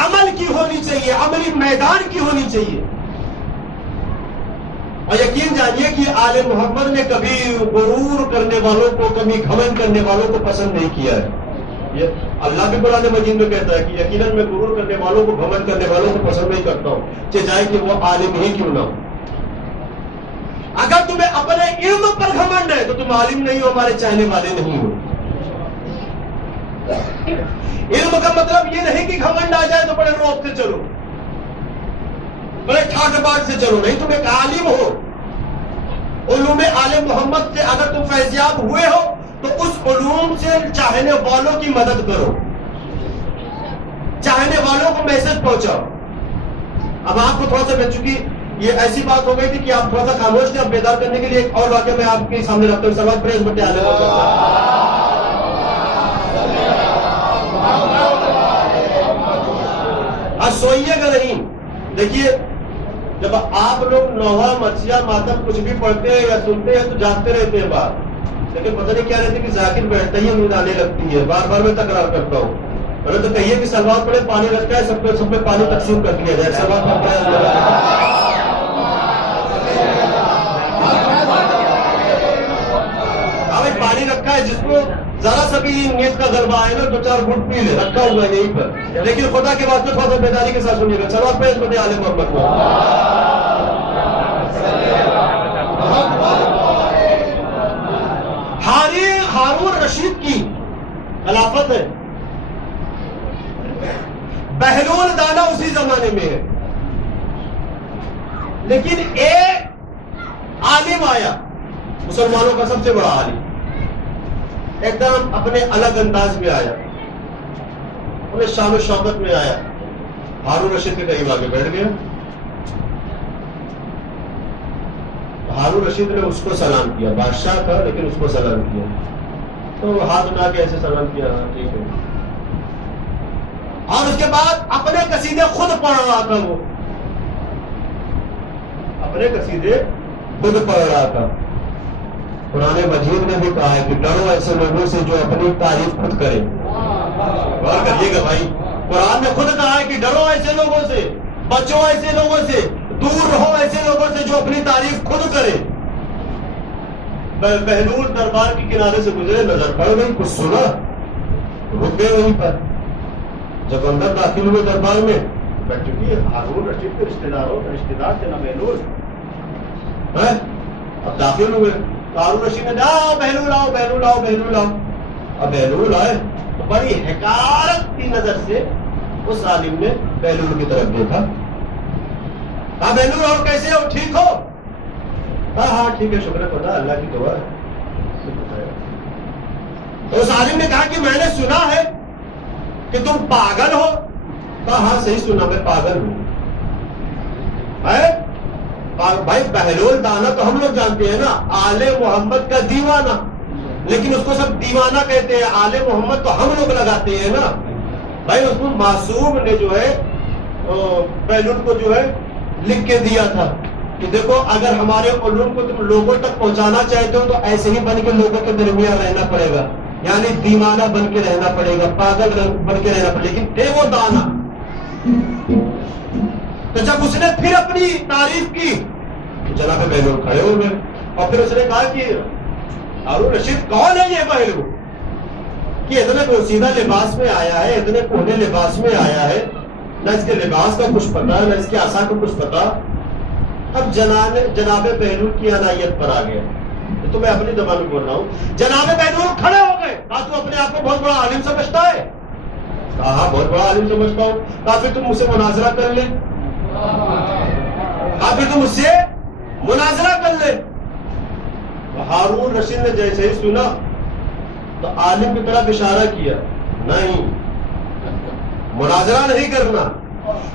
عمل کی ہونی چاہیے, عملی میدان کی ہونی چاہیے. اور یقین جانیے کہ آل محمد نے کبھی غرور کرنے والوں کو, کبھی گھمنڈ کرنے والوں کو پسند نہیں کیا ہے. یہ اللہ بھی قرآن مجید میں کہتا ہے کہ یقیناً میں غرور کرنے والوں کو, گھمنڈ کرنے والوں کو پسند نہیں کرتا ہوں, چاہے کہ وہ عالم ہی کیوں نہ ہو. اگر تمہیں اپنے علم پر گھمنڈ ہے تو تم عالم نہیں ہو, ہمارے چاہنے والے نہیں ہو. علم کا مطلب یہ نہیں کہ گھمنڈ آ جائے تو بڑے روب سے چلو, بڑے ٹھاٹ باٹ سے چلو, نہیں. تم ایک عالم ہو, علوم آل محمد سے اگر تم فیضیاب ہوئے ہو تو اس علوم سے چاہنے والوں کی مدد کرو, چاہنے والوں کو میسج پہنچاؤ. اب آپ کو تھوڑا سا بچ چکی, یہ ایسی بات ہو گئی تھی کہ آپ تھوڑا سا خاموش تھے. اب بیدار کرنے کے لیے ایک اور واقعہ میں آپ کے سامنے رکھتا ہوں. سوال پڑھے عظمت عالم. سوئیے گا نہیں. دیکھیے جب آپ لوگ نوحہ مرثیہ ماتم کچھ بھی پڑھتے ہیں یا سنتے ہیں تو جاگتے رہتے ہیں بات, لیکن پتہ نہیں کیا رہتی کہ ذاکر بیٹھتا ہی نیند آنے لگتی ہے. بار بار میں تکرار کرتا ہوں, میں تو کہیے کہ سلوات پڑھے, پانی رکھتا ہے, سب میں پانی تقسیم کر دیا جائے. سلوات پڑھتا پانی رکھا ہے, جس کو ذرا سا بھی نیند کا غلبہ آئے نا دو چار گھٹ پی لے, رکھا ہوا ہے یہیں پر. لیکن خدا کے واسطے تھوڑا سا بیداری کے ساتھ سنیے گا. سلوات پہ عظمت عالم محمد کو. ہارون رشید کی خلافت ہے, بہلول دانا اسی زمانے میں ہے, لیکن ایک عالم آیا, مسلمانوں کا سب سے بڑا عالم, ایک دم اپنے الگ انداز میں آیا, انہیں شان و شوکت میں آیا. ہارون رشید کے قریب آگے بیٹھ گیا. ہارون رشید نے اس کو سلام کیا, بادشاہ تھا لیکن اس کو سلام کیا, تو ہاتھ اٹھا کے ایسے سلام کیا, ٹھیک ہے. اور اس کے بعد اپنے قصیدے خود پڑھ رہا تھا وہ, اپنے قصیدے خود پڑھ رہا تھا. قرآن مجید نے بھی کہا ہے کہ ڈرو ایسے لوگوں سے جو اپنی تعریف خود کرے. غور کریے گا بھائی, قرآن نے خود کہا ہے کہ ڈرو ایسے لوگوں سے, بچو ایسے لوگوں سے, دور رہو ایسے لوگوں سے جو اپنی تعریف خود کرے. بہلول دربار کے کنارے سے گزرے, نظر پڑ گئی, کچھ سنا, رک گئے وہیں پر. جب اندر داخل ہوئے دربار میں, بیٹھ چکی ہے ہارون رشید کے رشتے دار تھے نا بہلول. اب داخل ہوئے, ہارون رشید نے آؤ بہلول آؤ بہلول آؤ بہلول آؤ. اب بہلول آئے تو بڑی حقارت کی نظر سے اس عالم نے بہلول کی طرف دیکھا. ہاں بہلول اور کیسے ہو, ٹھیک ہو؟ ہاں ٹھیک ہے, شکر خدا, اللہ کی دعا ہے. تو اس عالم نے کہا کہ میں نے سنا ہے کہ تم پاگل ہو. ہاں صحیح سنا, میں پاگل ہوں. بھائی بہلول دانا تو ہم لوگ جانتے ہیں نا, آل محمد کا دیوانہ, لیکن اس کو سب دیوانہ کہتے ہیں, آل محمد تو ہم لوگ لگاتے ہیں نا. بھائی اس کو معصوم نے جو ہے بہلول کو جو ہے لکھ کے دیا تھا کہ دیکھو اگر ہمارے علوم کو تم لوگوں تک پہنچانا چاہتے ہو تو ایسے ہی بن کے لوگوں کے درمیان رہنا پڑے گا, یعنی دیوانہ بن کے رہنا پڑے گا, پاگل بن کے رہنا پڑے گا. لیکن تھے وہ دانا. تو جب اس نے پھر اپنی تعریف کی جناب بہلول کھڑے ہو گئے اور پھر اس نے کہا کہ ہارون رشید کون ہے یہ بہلول کہ اتنے پوشیدہ لباس میں آیا ہے, اتنے کونے لباس میں آیا ہے, نہ اس کے لباس کا کچھ پتا, نہ اس کے عصا کا کچھ پتا. اب جناب بہلول کی عنایت پر آ گیا. تو میں اپنی زبان میں بول رہا ہوں, جناب بہلول کھڑے ہو گئے. کہا تو اپنے آپ کو بہت بڑا عالم سمجھتا ہے؟ کہا ہاں بہت بڑا عالم سمجھتا ہوں. کہا پھر تم مجھ سے مناظرہ کر لے. کہا پھر تم مجھ سے مناظرہ کر لے. ہارون رشید نے جیسے ہی سنا تو عالم کی طرف اشارہ کیا, نہیں مناظرہ نہیں کرنا,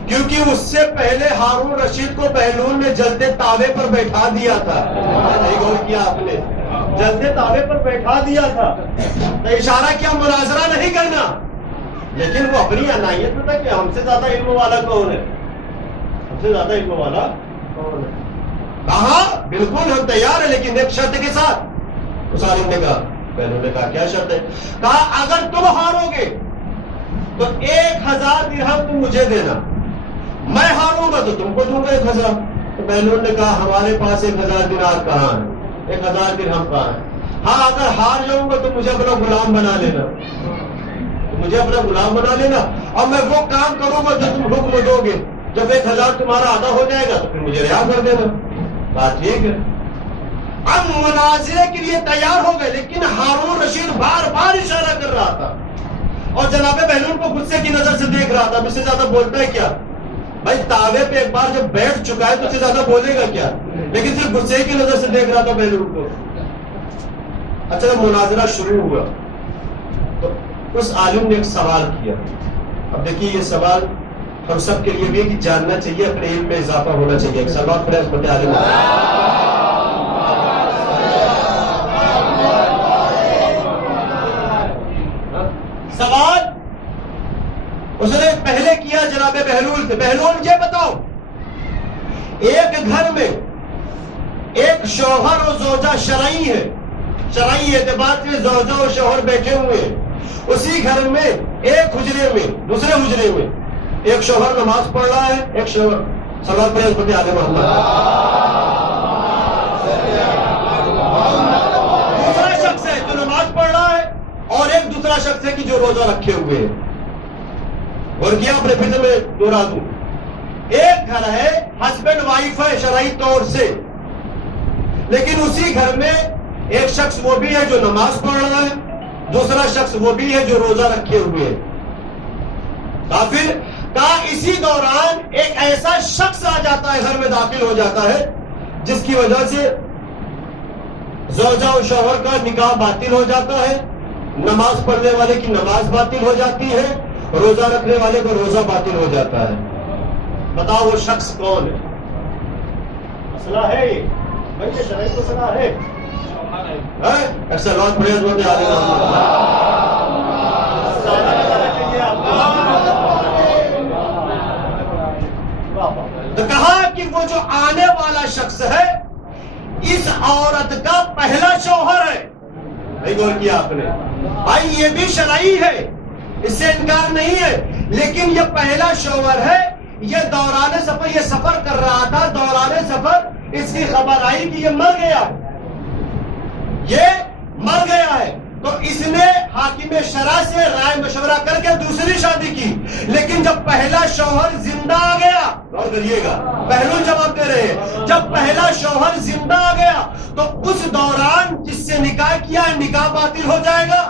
کیونکہ اس سے پہلے ہارون رشید کو بہلول نے جلتے تاوے پر بیٹھا دیا تھا. نہیں غور کیا آپ نے, جلتے تاوے پر بیٹھا دیا تھا. تو اشارہ کیا مناظرہ نہیں کرنا, لیکن وہ اپنی عنایت میں تھا کہ ہم سے زیادہ علم والا کون ہے, ہم سے زیادہ علم والا کون ہے. کہا بالکل ہم تیار ہیں, لیکن ایک شرط کے ساتھ. اس عالم نے کہا, بہلول نے کہا کیا شرط ہے؟ کہا اگر تم ہارو گے تو 1000 درہم تم مجھے دینا, میں ہاروں گا تو تم کو دوں گا 1000. تو بہلول نے کہا ہمارے پاس 1000 دینار کہاں ہے, 1000 درہم کہاں ہے. ہاں اگر ہار جاؤں گا تو مجھے اپنا غلام بنا لینا, مجھے اپنا غلام بنا لینا, اور میں وہ کام کروں گا جو تم حکم دو گے. جب 1000 تمہارا آدھا ہو جائے گا تو پھر مجھے رہا کر دینا. بات ٹھیک ہے. اب مناظرے کے لیے تیار ہو گئے, لیکن ہارون رشید بار بار اشارہ کر رہا تھا اور جناب بہلول کو غصے کی نظر سے دیکھ رہا تھا. مجھ سے زیادہ بولتا ہے کیا بھائی, تاوے پہ ایک بار جب بیٹھ چکا ہے تو اس سے زیادہ بولے گا کیا, لیکن صرف غصے کی نظر سے دیکھ رہا تھا بہلول کو. اچھا جب مناظرہ شروع ہوا تو اس عالم نے ایک سوال کیا. اب دیکھیے یہ سوال ہم سب کے لیے بھی کہ جاننا چاہیے, اپنے علم میں اضافہ ہونا چاہیے. ایک سوال پڑے اس عالم سوال اس نے پہلے کیا جناب بہلول سے. بہلول یہ بتاؤ, ایک گھر میں ایک شوہر اور زوجہ شرعی ہے, شرعی اعتبار سے زوجہ اور شوہر بیٹھے ہوئے ہیں. اسی گھر میں ایک حجرے میں, دوسرے حجرے میں ایک شوہر نماز پڑھ رہا ہے, ایک شوہر سوال پڑھے اس پر عالم محمد, دوسرا شخص ہے جو نماز پڑھ رہا ہے اور ایک دوسرا شخص ہے کہ جو روزہ رکھے ہوئے ہیں. اور کیا اپنے فکر میں دوہرا دوں, ایک گھر ہے ہسبینڈ وائف ہے شرعی طور سے, لیکن اسی گھر میں ایک شخص وہ بھی ہے جو نماز پڑھ رہا ہے, دوسرا شخص وہ بھی ہے جو روزہ رکھے ہوئے ہیں. کافر کہا اسی دوران ایک ایسا شخص آ جاتا ہے, گھر میں داخل ہو جاتا ہے, جس کی وجہ سے زوجہ اور شوہر کا نکاح باطل ہو جاتا ہے, نماز پڑھنے والے کی نماز باطل ہو جاتی ہے, روزہ رکھنے والے کو روزہ باطل ہو جاتا ہے. بتاؤ وہ شخص کون ہے؟ مسئلہ ہے یہ بھائی, یہ شرعی مسئلہ ہے. ایسا لوٹ پڑے تو کہا کہ کہ وہ جو آنے والا شخص ہے اس عورت کا پہلا شوہر ہے. نہیں غور کیا آپ نے بھائی؟ یہ بھی شرعی ہے، اس سے انکار نہیں ہے، لیکن یہ پہلا شوہر ہے. یہ دوران سفر، یہ سفر کر رہا تھا، دوران سفر اس کی خبر آئی کہ یہ مر گیا، یہ مر گیا ہے. تو اس نے حاکم شرع سے رائے مشورہ کر کے دوسری شادی کی. لیکن جب پہلا شوہر زندہ آ گیا، غور کریے گا، پہلو جواب دے رہے ہیں، جب پہلا شوہر زندہ آ گیا تو اس دوران جس سے نکاح کیا ہے نکاح باطل ہو جائے گا.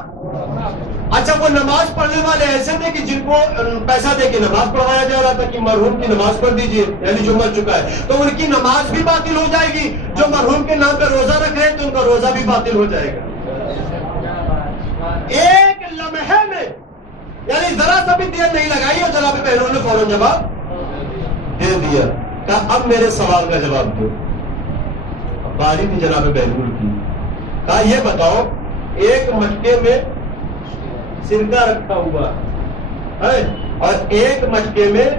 اچھا، وہ نماز پڑھنے والے ایسے تھے کہ جن کو پیسہ دے کے نماز پڑھوایا جا رہا تھا کہ مرحوم کی نماز پڑھ دیجئے، یعنی جو مر چکا ہے، تو ان کی نماز بھی باطل ہو جائے گی. جو مرحوم کے نام پہ روزہ رکھ رہے ہیں تو ان کا روزہ بھی باطل ہو جائے گا. ایک لمحے میں، یعنی ذرا سا بھی دیر نہیں لگائی اور جناب بہنوں نے فوراً جواب دے دیا. کہا اب میرے سوال کا جواب دو. باری تھی جناب بہنول کی. کہا یہ بتاؤ، ایک مٹکے میں سرکہ رکھا ہوا ہے اور ایک مٹکے میں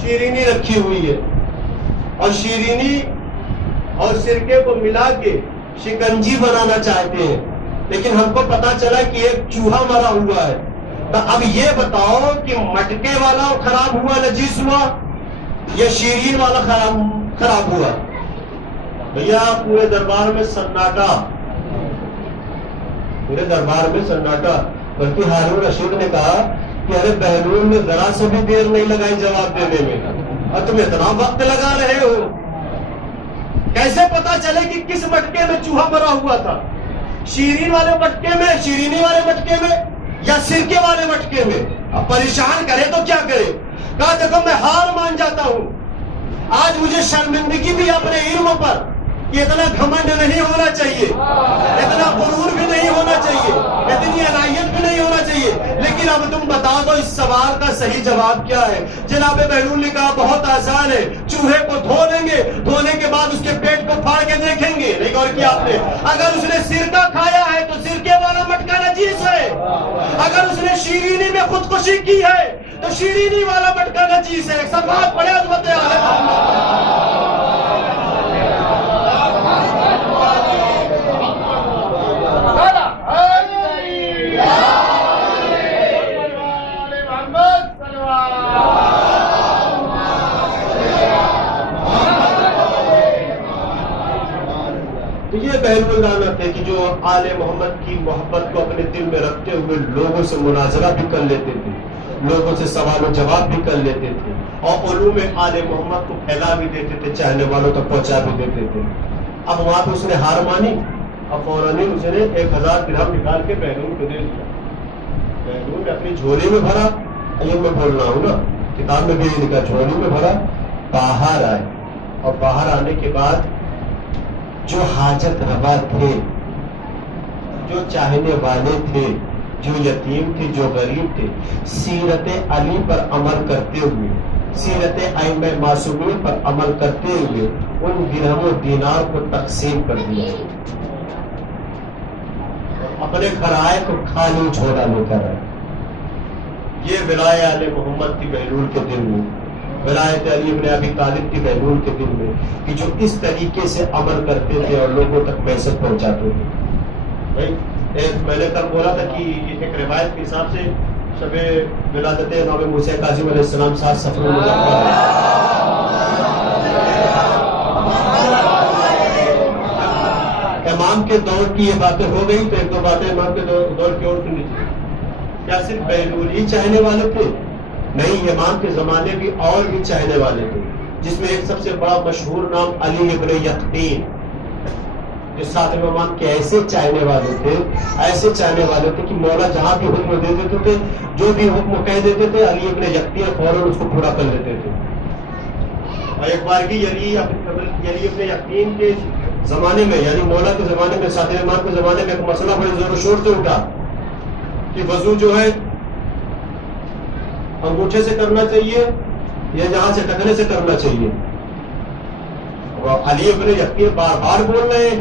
شیرینی رکھی ہوئی ہے، اور شیرینی اور سرکے کو ملا کے شکنجی بنانا چاہتے ہیں، لیکن ہم کو پتا چلا کہ ایک چوہا مرا ہوا ہے. تو اب یہ بتاؤ کہ مٹکے والا خراب ہوا، نجیس ہوا، یا شیرین والا خراب ہوا؟ بھیا پورے دربار میں سناٹا، پورے دربار میں سناٹا. بلکہ ہارون رشید نے کہا کہ ارے بہلول نے ذرا سے بھی دیر نہیں لگائی جواب دینے میں، اور تم اتنا وقت لگا رہے ہو. کیسے پتا چلے کہ کس مٹکے میں چوہا مرا ہوا تھا؟ شیرین والے مٹکے میں، شیرینی والے مٹکے میں، یا سرکے والے مٹکے میں؟ اب پریشان کرے تو کیا کرے؟ کہا دیکھو میں ہار مان جاتا ہوں. آج مجھے شرمندگی بھی اپنے علم پر کہ اتنا گھمنڈ نہیں ہونا چاہیے، اتنا غرور بھی نہیں ہونا چاہیے، اتنی عنایت بھی نہیں ہونا چاہیے. لیکن اب تم بتا دو اس سوال کا صحیح جواب کیا ہے؟ جناب بہلول نے کہا بہت آسان ہے، چوہے کو دھو لیں گے، دھونے کے بعد اس کے پیٹ کو پھاڑ کے دیکھیں گے. نہیں غور کیا آپ نے؟ اگر اس نے سرکہ کھایا ہے تو سرکے والا مٹکا نجیس ہے، اگر اس نے شیرینی میں خودکشی کی ہے تو شیرینی والا مٹکا نجیس ہے. سب بات پڑے عظمت عالم محمد. یہ بہلول لعنت ہے کہ جو آل محمد کی محبت کو اپنے دل میں رکھتے ہوئے لوگوں سے مناظرہ بھی کر لیتے تھے، لوگوں سے سوال و جواب بھی کر لیتے تھے، اور علوم آل محمد کو پھیلا بھی دیتے تھے، چاہنے والوں تک پہنچا بھی دیتے تھے. اب وہاں پہ اس نے ہار مانی، اب فوراً اس نے 1000 درہم نکال کے بہلول کو دے دیا. بہلول نے اپنی جھولی میں بھرا، یہ میں بول رہا ہوں نا، کتاب میں بھی لکھا، جھولی میں بھرا، باہر آئے، اور باہر آنے کے بعد جو حاجت روا تھے، جو چاہنے والے تھے، جو یتیم تھے، جو غریب تھے، سیرت علی پر عمل کرتے ہوئے، سیرت ائمہ معصومین پر عمل کرتے ہوئے ان درہم و دینار کو تقسیم کر دیا. اپنے گھر آئے تو خالی جھولا لے کر آئے. یہ ولایت آل محمد کی بہلول کے دل میں، ولایت علی ابن ابی طالب کی بہلول کے دل میں، کہ جو اس طریقے سے عمل کرتے تھے اور لوگوں تک میسج پہنچاتے تھے. میں نے کل بولا تھا کہ ایک روایت کے حساب سے شب ولادت امام موسیٰ کاظم علیہ السلام 7 صفر المظفر ہے. امام کے دور کی یہ باتیں ہو گئی تو ایک دو باتیں امام کے دور کی اور سن لیجیے. کیا صرف بہلول ہی چاہنے والے تھے؟ نہیں، امام کے زمانے بھی اور بھی چاہنے والے تھے، جس میں ایک سب سے بڑا مشہور نام علی ابن یقطین، جو ساتھ امام کے ایسے چاہنے والے تھے، ایسے چاہنے والے تھے کہ مولا جہاں بھی حکم دے دیتے تھے، جو بھی حکم کہہ دیتے تھے، علی ابن یقطین فوراً اس کو پورا کر لیتے تھے. اور ایک بار کی علی ابن یقطین کے زمانے میں، یعنی مولا کے زمانے میں، ساتھ امام کے زمانے میں ایک مسئلہ بڑے زور و شور سے اٹھا کہ وضو جو ہے انگوٹھے سے کرنا چاہیے یا جہاں سے ٹکنے سے کرنا چاہیے. اور علی ابن یقطین بار بار بول رہے ہیں،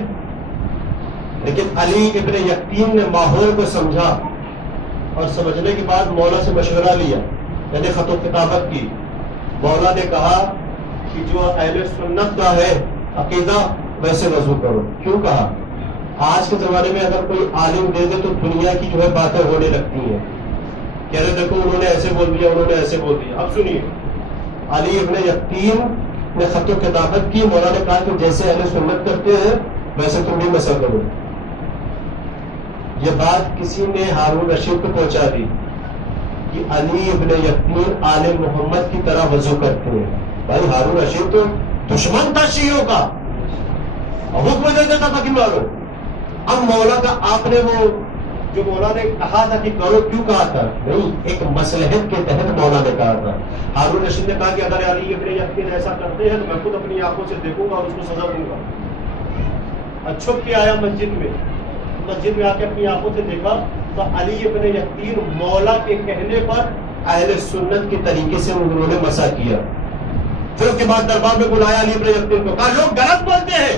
لیکن علی ابن یقطین نے ماحول کو سمجھا اور سمجھنے کے بعد مولا سے مشورہ لیا، یعنی خط و کتابت کی. مولا نے کہا کہ جو اہل سنت کا ہے عقیدہ ویسے وضو کرو. کیوں کہا؟ آج کے زمانے میں اگر کوئی عالم دے دے تو دنیا کی جو ہے باتیں ہونے لگتی ہیں. کہہ رہے دیکھو انہوں نے ایسے بول دیا, انہوں نے ایسے بول دیا. اب سنیے, علی ابن یقین نے خط و کتابت کی. مولانا نے کہا کہ جیسے اہل سنت کرتے ہیں ویسے تم بھی مسا کرو. یہ بات کسی نے ہارون رشید کو پہنچا دی کہ علی ابن یقین آل محمد کی طرح وضو کرتے ہیں. بھائی ہارون رشید تو دشمن تھا شیعوں کا, حکم دے دیتا تھا کہ مارو. اب مولا کا آپ نے وہ جو مولا نے کہا تھا کہ کرو, کیوں کہا تھا؟ نہیں, ایک مصلحت کے تحت مولا نے کہا تھا. ہارون رشید نے کہا کہ اگر علی ابن یقین ایسا کرتے ہیں تو میں خود اپنی آنکھوں سے دیکھوں گا اور اس کو سزا دوں گا. چھپ کے آیا مسجد میں آ کے اپنی آنکھوں سے دیکھا تو علی ابن یقین مولا کے کہنے پر اہل سنت کے طریقے سے انہوں نے مسا کیا. پھر اس کے بعد دربار میں بلایا علی ابن یقین کو, کہا لوگ غلط بولتے ہیں,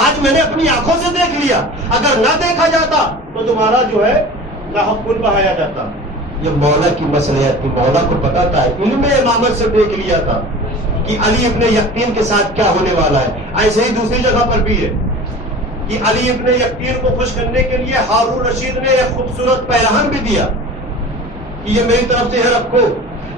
آج میں نے اپنی آنکھوں سے دیکھ لیا, اگر نہ دیکھا جاتا تو تمہارا جو ہے ناحق خون بہایا جاتا. یہ مولا کی مصلحت تھی. مولا کو پتا تھا, علم امامت سے دیکھ لیا تھا کہ علی ابن یقین کے ساتھ کیا ہونے والا ہے. ایسے ہی دوسری جگہ پر بھی ہے کہ علی ابن یقین کو خوش کرنے کے لیے ہارون رشید نے ایک خوبصورت پیرہن بھی دیا کہ یہ میری طرف سے ہے, رکھو.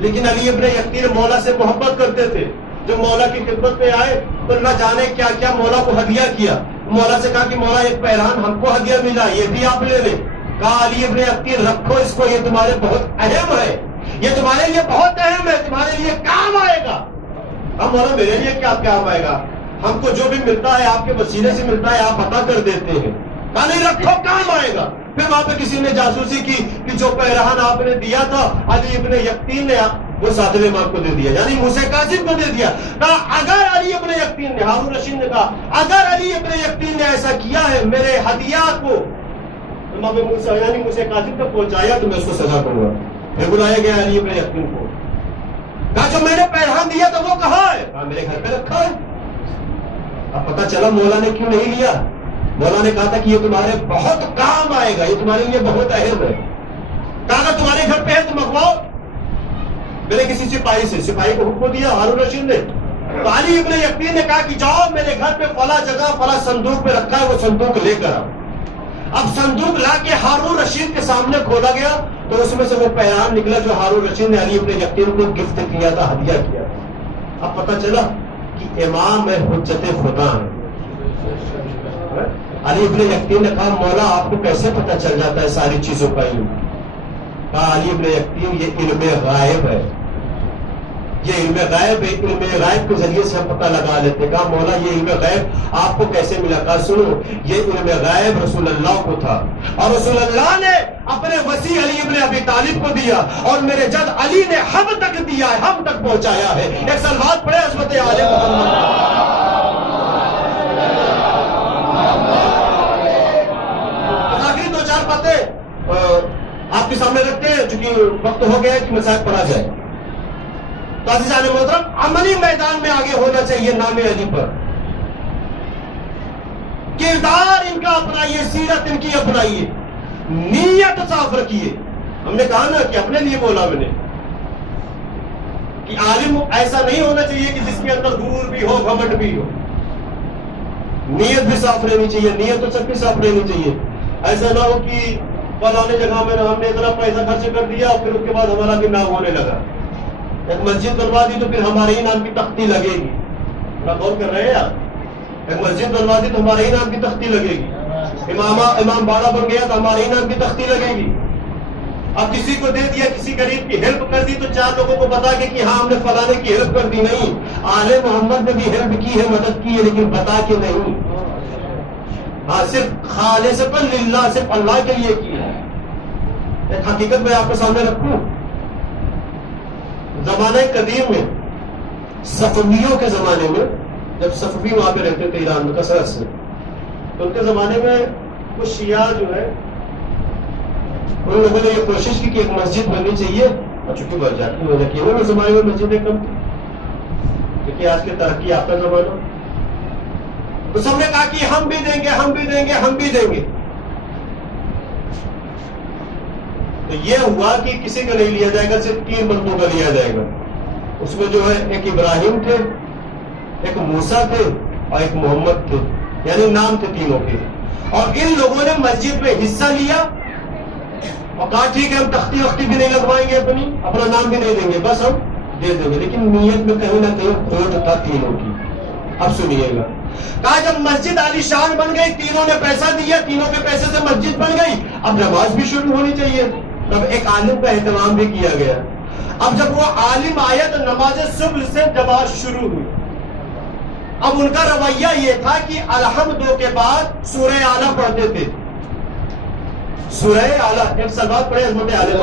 لیکن علی ابن یقین مولا سے محبت کرتے تھے. جو مولا کی خدمت میں آئے تو نہ جانے کیا کیا مولا کو ہدیہ کیا. مولا سے کہا کہ مولا ایک پیرہن ہم کو ہدیہ ملا, یہ بھی آپ لے لیں. کہا علی ابن یقین رکھو اس کو, یہ تمہارے بہت اہم ہے, یہ تمہارے لیے بہت اہم ہے, تمہارے لیے کام آئے گا. اب مولا میرے لیے کیا کام آئے گا؟ ہم کو جو بھی ملتا ہے آپ کے وسیلے سے ملتا ہے, آپ عطا کر دیتے ہیں. کہا نہیں رکھو, کام آئے گا. پھر وہاں پہ کسی نے جاسوسی کی کہ جو پیرہن آپ نے دیا تھا علی ابن یقین نے وہ ساتویں امام کو دے دیا, یعنی موسیٰ کاظم کو دے دیا. کہا اگر علی ابن یقین نے, ہارون رشید نے کہا اگر علی ابن یقین نے ایسا کیا ہے, میرے ہدیات کو امام موسیٰ یعنی موسیٰ کاظم تک پہنچایا تو میں اس کو سزا کروں گا. پھر بلایا گیا علی ابن یقین کو. کہا جو میں نے پیرہن دیا تھا وہ کہاں ہے؟ کہا میرے گھر پہ رکھا ہے. اب پتا چلا مولا نے کیوں نہیں لیا. مولا نے کہا تھا کہ یہ تمہارے بہت کام آئے گا, یہ تمہارے لیے بہت اہم ہے. کہا اگر تمہارے گھر پہ ہے تو منگواؤ. میرے کسی سپاہی کو حکم دیا ہارون رشید نے. تو علی ابن یقین نے کہا کہ جاؤ میرے گھر پہ فلاں جگہ فلاں صندوق پہ رکھا ہے, وہ صندوق لے کر آؤ. اب صندوق لا کے ہارون رشید کے سامنے کھولا گیا تو اس میں سے وہ پیغام نکلا جو ہارون رشید نے علی ابن یقین کو گفٹ کیا تھا, ہدیہ کیا تھا. اب پتا چلا کہ امام حجت خدا ہے. علی ابن یقین نے کہا مولا آپ کو کیسے پتا چل جاتا ہے ساری چیزوں کا علم؟ کہا علی ابن یقین یہ علم غائب ہے, یہ علم غائب ہے, علم غائب کے ذریعے سے ہم پتہ لگا لیتے. کہا مولا یہ علم غائب آپ کو کیسے ملا؟ کہا سنو, یہ علم غائب رسول اللہ کو تھا اور رسول اللہ نے اپنے وسیع علی ابن ابی طالب کو دیا اور میرے جد علی نے ہم تک دیا ہے, ہم تک پہنچایا ہے. ایک سلوات پڑھے عظمت آل محمد. آخری دو چار باتیں آپ کے سامنے رکھتے ہیں چونکہ وقت ہو گیا ہے کہ مسائل پڑھا جائے. تو عزیزان محترم, عملی میدان میں آگے ہونا چاہیے نام علی پر. کردار ان کا اپنائیے, سیرت ان کی اپنائیے, نیت صاف رکھیے. ہم نے کہا نا کہ اپنے لیے بولا میں نے کہ عالم ایسا نہیں ہونا چاہیے کہ جس کے اندر غرور بھی ہو, گھمنڈ بھی ہو. نیت بھی صاف رہنی چاہیے, نیت تو سب کی صاف رہنی چاہیے. ایسا نہ ہو کہ فلانے جگہ میں ہم نے اتنا پیسہ خرچ کر دیا اور پھر اس کے بعد ہمارا بھی نام ہونے لگا. ایک مسجد بنوا دی تو پھر ہمارے ہی نام کی تختی لگے گی. غور کر رہے ہیں آپ؟ ایک مسجد بنوا دی تو ہمارے ہی نام کی تختی لگے گی. امام باڑا بن گیا تو ہمارے ہی نام کی تختی لگے گی. اب کسی کو دے دیا, کسی غریب کی ہیلپ کر دی تو چار لوگوں کو بتا کے کہ ہاں ہم نے فلانے کی ہیلپ کر دی. نہیں, آل محمد نے بھی ہیلپ کی ہے, مدد کی ہے, لیکن بتا کے نہیں. ہاں صرف خالص للہ, صرف اللہ کے لیے کی ہے. ایک حقیقت میں آپ کے سامنے رکھوں, زمانہ قدیم میں صفویوں کے زمانے میں, جب صفوی وہاں پہ رہتے تھے ایران میں کثرت سے, تو ان کے زمانے میں کچھ شیعہ جو ہے ان لوگوں نے یہ کوشش کی کہ ایک مسجد بننی چاہیے, اور چونکہ بڑھ جاتی وجہ کی وہ زمانے میں مسجدیں کم تھی کیونکہ آج کے ترقی یافتہ زمانہ. تو سب نے کہا کہ ہم بھی دیں گے, ہم بھی دیں گے, ہم بھی دیں گے. تو یہ ہوا کہ کسی کا نہیں لیا جائے گا, صرف 3 بندوں کا لیا جائے گا. اس میں جو ہے ایک ابراہیم تھے, ایک موسیٰ تھے اور ایک محمد تھے، یعنی نام تھے تینوں کے. اور ان لوگوں نے مسجد میں حصہ لیا اور کہا ٹھیک ہے ہم تختی وختی بھی نہیں لگوائیں گے، اپنا نام بھی نہیں دیں گے، بس ہم دے دیں گے. لیکن نیت میں کہیں نہ کہیں کھوٹ تھا تینوں کی. اب سنیے گا، کہا جب مسجد عالی شان بن گئی، تینوں نے پیسہ دیا، تینوں کے پیسے سے مسجد بن گئی، اب نماز بھی شروع ہونی چاہیے. تب ایک عالم کا اہتمام بھی کیا گیا. اب جب وہ عالم آیا تو نماز صبح سے جماعت شروع ہوئی. اب ان کا رویہ یہ تھا کہ الحمد کے بعد سورہ اعلیٰ پڑھتے تھے. سورہ اعلیٰ، ایک سلوات پڑھے عظمت اعلیٰ.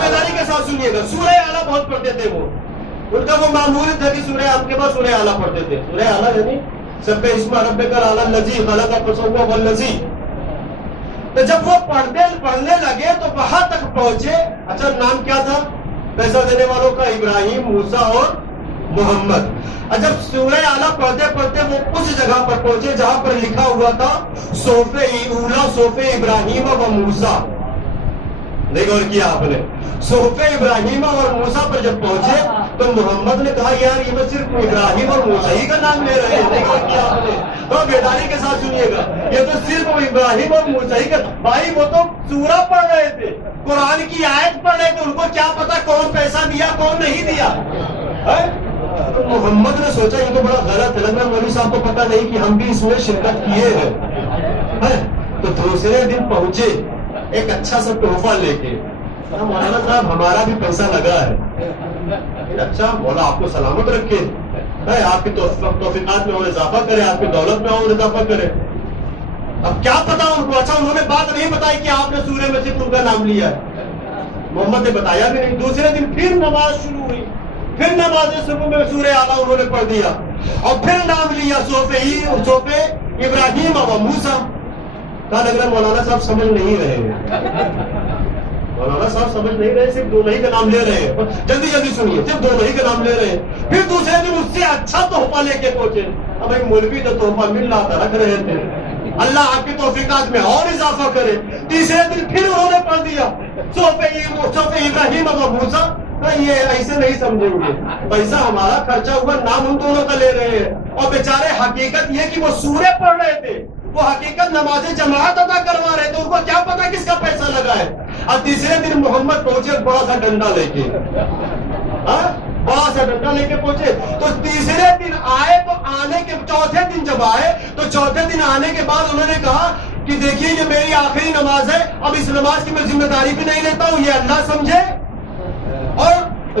بیداری کے ساتھ سنیے گا، سورہ اعلیٰ بہت پڑھتے تھے. وہ ان کا وہ معمول تھا کہ سورہ آپ کے بعد سورہ اعلیٰ پڑھتے تھے. سورہ اعلیٰ یعنی سبح اسم ربک الاعلی الذی خلق فسوى والذی. تو جب وہ پڑھنے لگے تو وہاں تک پہنچے. اچھا نام کیا تھا پیسہ دینے والوں کا؟ ابراہیم، موسیٰ اور محمد. جب سورہ اعلیٰ پڑھتے پڑھتے وہ اس جگہ پر پہنچے جہاں پر لکھا ہوا تھا صحف اولیٰ صحف ابراہیم و موسیٰ. نہیں غور کیا آپ نے؟ صحف ابراہیم اور موسیٰ پر جب پہنچے تو محمد نے کہا یار یہ تو صرف ابراہیم اور موسیٰ ہی کا نام لے رہے ہیں. نہیں غور کیا آپ نے؟ تو بیداری کے ساتھ سنیے گا، یہ تو صرف ابراہیم اور موسیٰ ہی کا. بھائی وہ تو سورہ پڑھ رہے تھے، قرآن کی آیت پڑھ رہے تھے، ان کو کیا پتا کون پیسہ دیا کون نہیں دیا. تو محمد نے سوچا یہ تو بڑا غلط ہے، لگ رہا مولوی صاحب کو پتا نہیں کہ ہم بھی اس میں شرکت کیے ہیں. تو دوسرے دن پہنچے ایک اچھا سا تحفہ لے کے. مولانا صاحب ہمارا بھی پیسہ لگا ہے. اچھا مولا آپ کو سلامت رکھے، آپ کی توفیقات میں اور اضافہ کرے، آپ کی دولت میں اور اضافہ کرے. اب کیا پتا ان کو. اچھا انہوں نے بات نہیں بتائی کہ آپ نے سورہ میں صرف ان کا نام لیا ہے. محمد نے بتایا بھی نہیں. دوسرے دن پھر نماز شروع ہوئی، پھر نماز صبح میں سورہ اعلیٰ انہوں نے پڑھ دیا اور پھر نام لیا صحف ابراہیم و موسیٰ. کہا لگ رہا مولانا صاحب سمجھ نہیں رہے ہیں، مولانا صاحب سمجھ نہیں رہے، صرف دونوں ہی کا نام لے رہے ہیں. جلدی جلدی سنیے، صرف دونوں ہی کا نام لے رہے ہیں. پھر دوسرے دن اس سے اچھا تحفہ لے کے پہنچے. اب ایک مولوی تو تحفہ مل رہا تھا رکھ رہے تھے، اللہ آپ کی توفیقات میں اور اضافہ کرے. تیسرے دن پھر انہوں نے پڑھ دیا صحف ابراہیم و موسیٰ. یہ ایسے نہیں سمجھیں گے، پیسہ ہمارا خرچہ ہوا، نام ان دونوں کا لے رہے ہیں. اور بیچارے حقیقت یہ کہ وہ سورے پڑھ رہے تھے، وہ حقیقت نماز جماعت ادا کروا رہے تھے، ان کو کیا پتا کس کا پیسہ لگا ہے. اب تیسرے دن محمد پہنچے بڑا سا ڈنڈا لے کے، بڑا سا ڈنڈا لے کے پہنچے. تو تیسرے دن آئے تو آنے کے چوتھے دن جب آئے تو چوتھے دن آنے کے بعد انہوں نے کہا کہ دیکھیے یہ میری آخری نماز ہے، اب اس نماز کی میں ذمہ داری بھی نہیں لیتا ہوں، یہ اللہ سمجھے. اور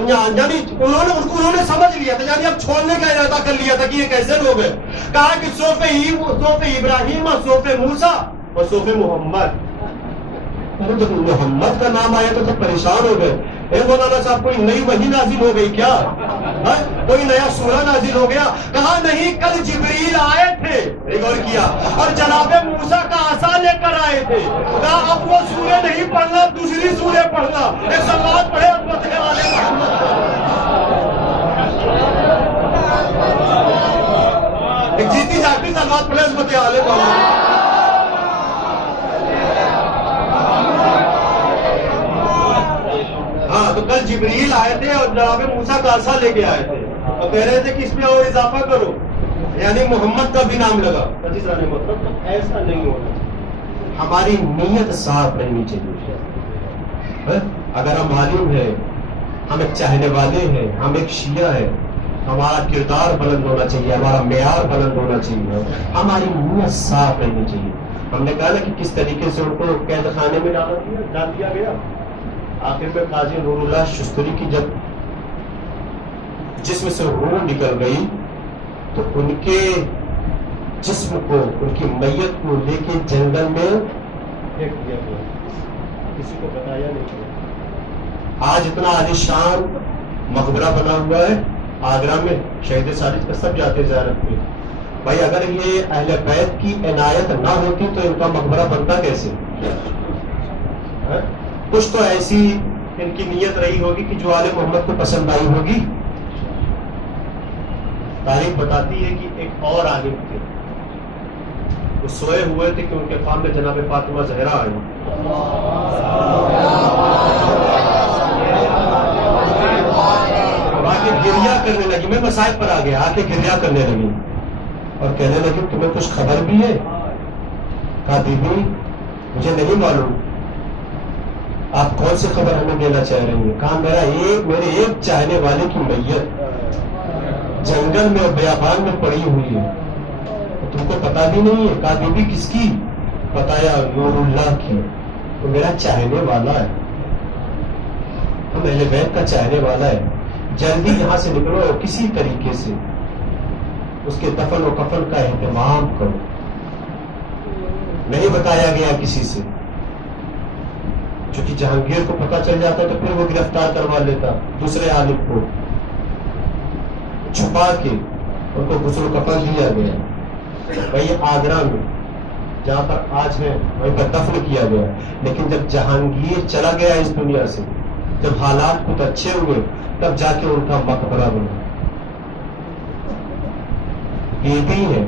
یعنی انہوں نے سمجھ لیا تھا، یعنی اب چھوڑنے کا ارادہ کر لیا تھا کہ یہ کیسے لوگ ہیں. کہا کہ صحف ابراہیم اور صحف موسیٰ اور صحف محمد. جب محمد کا نام آیا تو پریشان ہو گئے. اے مولانا صاحب کوئی نئی وحی نازل ہو گئی کیا؟ کوئی نیا سورہ نازل ہو گیا؟ کہا نہیں، کل جبریل آئے تھے، ایک اور کیا، اور جناب موسیٰ کا عصا لے کر آئے تھے. کہا اب وہ سورہ نہیں پڑھنا، دوسری سورہ پڑھنا. ایک سلوات پڑھے عظمت والے محمد. ایک جیتی جاگتی سلوات پڑھے عظمت والے محمد. ہاں تو کل جبریل آئے تھے اور جناب موسیٰ کا عصا لے کے آئے تھے اور کہہ رہے تھے کہ اس میں اور اضافہ کرو، یعنی محمد کا بھی نام لگا. مطلب تو ایسا نہیں ہونا. ہماری نیت صاف رہنی چاہیے. اگر ہم عالم ہیں، ہم ایک چاہنے والے ہیں، ہم ایک شیعہ ہیں، ہمارا کردار بلند ہونا چاہیے، ہمارا معیار بلند ہونا چاہیے، ہماری نیت صاف رہنی چاہیے. ہم نے کہا نا کہ کس طریقے سے ان کو قید خانے میں ڈال دیا گیا. آخر میں قاضی نور اللہ شستری کی جب جسم سے روح نکل گئی تو ان کے جسم کو، ان کی میت کو لے کے جنگل میں پھینک دیا گیا، کسی کو بتایا نہیں گیا. آج اتنا عالیشان مقبرہ بنا ہوا ہے آگرہ میں، شہید صالح کا سب جاتے زیارت پہ. بھائی اگر یہ اہل بیت کی عنایت نہ ہوتی تو ان کا مقبرہ بنتا کیسے؟ کچھ تو ایسی ان کی نیت رہی ہوگی کہ جو آل محمد کو پسند آئی ہوگی. تاریخ بتاتی ہے کہ ایک اور عالم تھے، وہ سوئے ہوئے تھے کہ ان کے خواب میں جناب فاطمہ زہرا آئی. کے گریا کرنے لگی. میں مصائب پر آ گیا, آ کے گریا کرنے لگی اور کہنے لگی تمہیں کچھ خبر بھی ہے؟ کہا بی بی مجھے نہیں معلوم, آپ کون سی خبر ہمیں دینا چاہ رہی ہیں؟ کہا میرے ایک چاہنے والے کی میت جنگل میں اور بیابان میں پڑی ہوئی ہے, تم کو پتا بھی نہیں ہے. کہا بی بی کس کی؟ بتایا نور اللہ کی. تو میرا چاہنے والا ہے, ہم اہل بیت کا چاہنے والا ہے, جلدی یہاں سے نکلو اور کسی طریقے سے اس کے دفن و کفن کا اہتمام کرو. نہیں بتایا گیا کسی سے, چونکہ جہانگیر کو پتا چل جاتا تو پھر وہ گرفتار کروا لیتا دوسرے عالم کو. چھپا کے ان کو غسل و کفن دیا گیا. وہی آگرہ میں جہاں پر آج ہے وہیں پر دفن کیا گیا. لیکن جب جہانگیر چلا گیا اس دنیا سے, جب حالات کچھ اچھے ہوئے, تب جا کے ان کا مقبرہ بنا. بیوی ہے,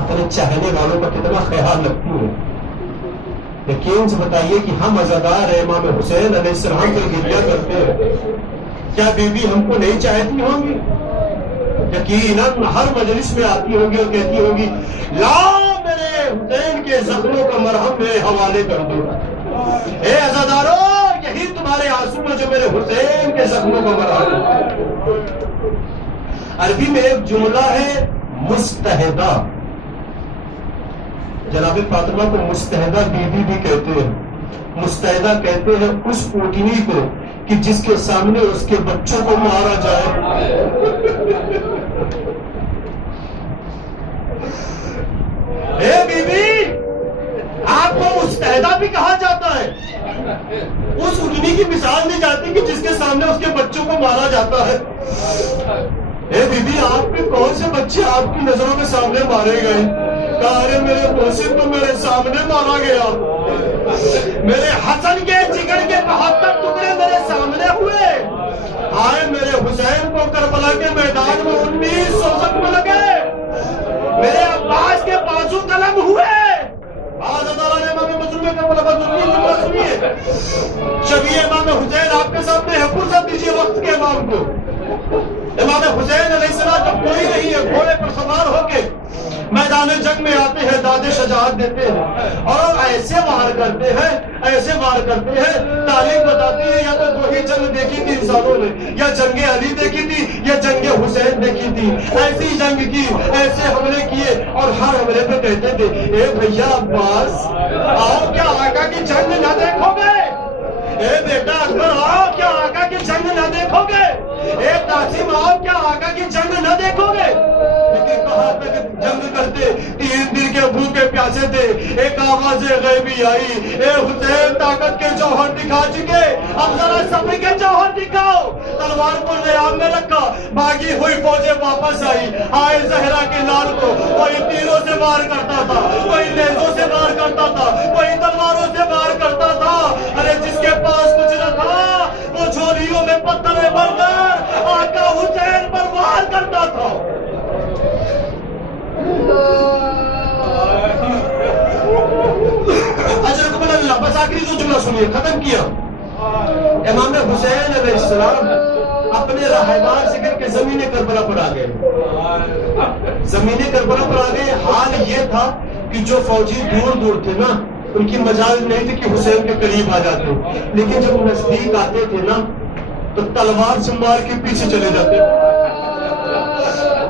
اپنے چاہنے والوں کا کتنا خیال رکھتی ہے. یقین سے بتائیے کہ ہم عزادار امام حسین علیہ السلام پر گریا کرتے ہیں, کیا بیوی ہم کو نہیں چاہتی ہوں گی؟ یقیناً ہر مجلس میں آتی ہوگی اور کہتی ہوگی لا میرے حسین کے زخموں کا مرہم میرے حوالے کر دو. اے عزادارو, یہی تمہارے آنسو میں جو میرے حسین کے زخموں کا مرہم ہے. عربی میں ایک جملہ ہے مستحدہ. جناب فاطمہ کو مستحدہ بیوی بھی کہتے ہیں. مستحدہ کہتے ہیں اس اونٹنی کو کہ جس کے سامنے اس کے بچوں کو مارا جائے. اے بیوی, آپ کو مستحدہ بھی کہا جاتا ہے. اس اونٹنی کی مثال دی جاتی کہ جس کے سامنے اس کے بچوں کو مارا جاتا ہے. اے بیوی, آپ کے کون سے بچے آپ کی نظروں کے سامنے مارے گئے؟ کہا ارے میرے محسن تو میرے سامنے مارا گیا, میرے حسن کے جگر کے 72 ٹکڑے میرے سامنے ہوئے. آئے میرے حسین کو کربلا کے میدان میں 1900 زخم لگے, میرے عباس کے بازو قلم ہوئے. شبیہ امام حسین آپ کے سامنے ہے, فرصت دیجیے وقت کے امام کو. امام حسین علیہ السلام جب کوئی نہیں ہے, گھوڑے پر سوار ہو کے میدان جنگ میں آتے ہیں, داد شجاعت دیتے ہیں اور ایسے وار کرتے ہیں, ایسے وار کرتے ہیں. تاریخ بتاتی ہے یا تو دو ہی جنگ دیکھی تھی انسانوں نے, یا جنگ علی دیکھی تھی یا جنگ حسین دیکھی تھی. ایسی جنگ کی, ایسے حملے کیے اور ہر حملے پہ کہتے تھے اے بھیا عباس آؤ کیا آقا کی جنگ نہ دیکھو گے؟ اے بیٹا اکبر آؤ کیا آقا کی جنگ نہ دیکھو گے؟ اے قاسم آؤ کیا آقا کی جنگ نہ دیکھو گے؟ لیکن کہاں تک جنگ کرتے, 3 دن کے بھوکے پیاسے تھے. ایک آواز غیبی آئی, اے حسین طاقت کے جوہر دکھا چکے, اب ذرا صبر کے جوہر دکھاؤ. تلوار کو نیام میں رکھا, بھاگی ہوئی فوجیں واپس آئی. آئے زہرا کے لال کو کوئی تیروں سے وار کرتا تھا, کوئی نیزوں سے وار کرتا تھا, کوئی تلواروں سے وار کرتا تھا. ارے جس کے پاس کچھ نہ تھا وہ جھولیوں میں پتھر بھر کر آقا حسین پر وار کرتا تھا. اجرکم اللہ. بس آخری 2 جملہ سنیے, ختم کیا. امام حسین علیہ السلام اپنے راہبان سے کر کے زمین کربلا پر آ گئے. زمین کربلا پر آ گئے. حال یہ تھا کہ جو فوجی دور دور تھے نا, ان کی مجال نہیں تھی کہ حسین کے قریب آ جاتے, لیکن جب نزدیک آتے تھے نا تو تلوار سے مار کے پیچھے چلے جاتے.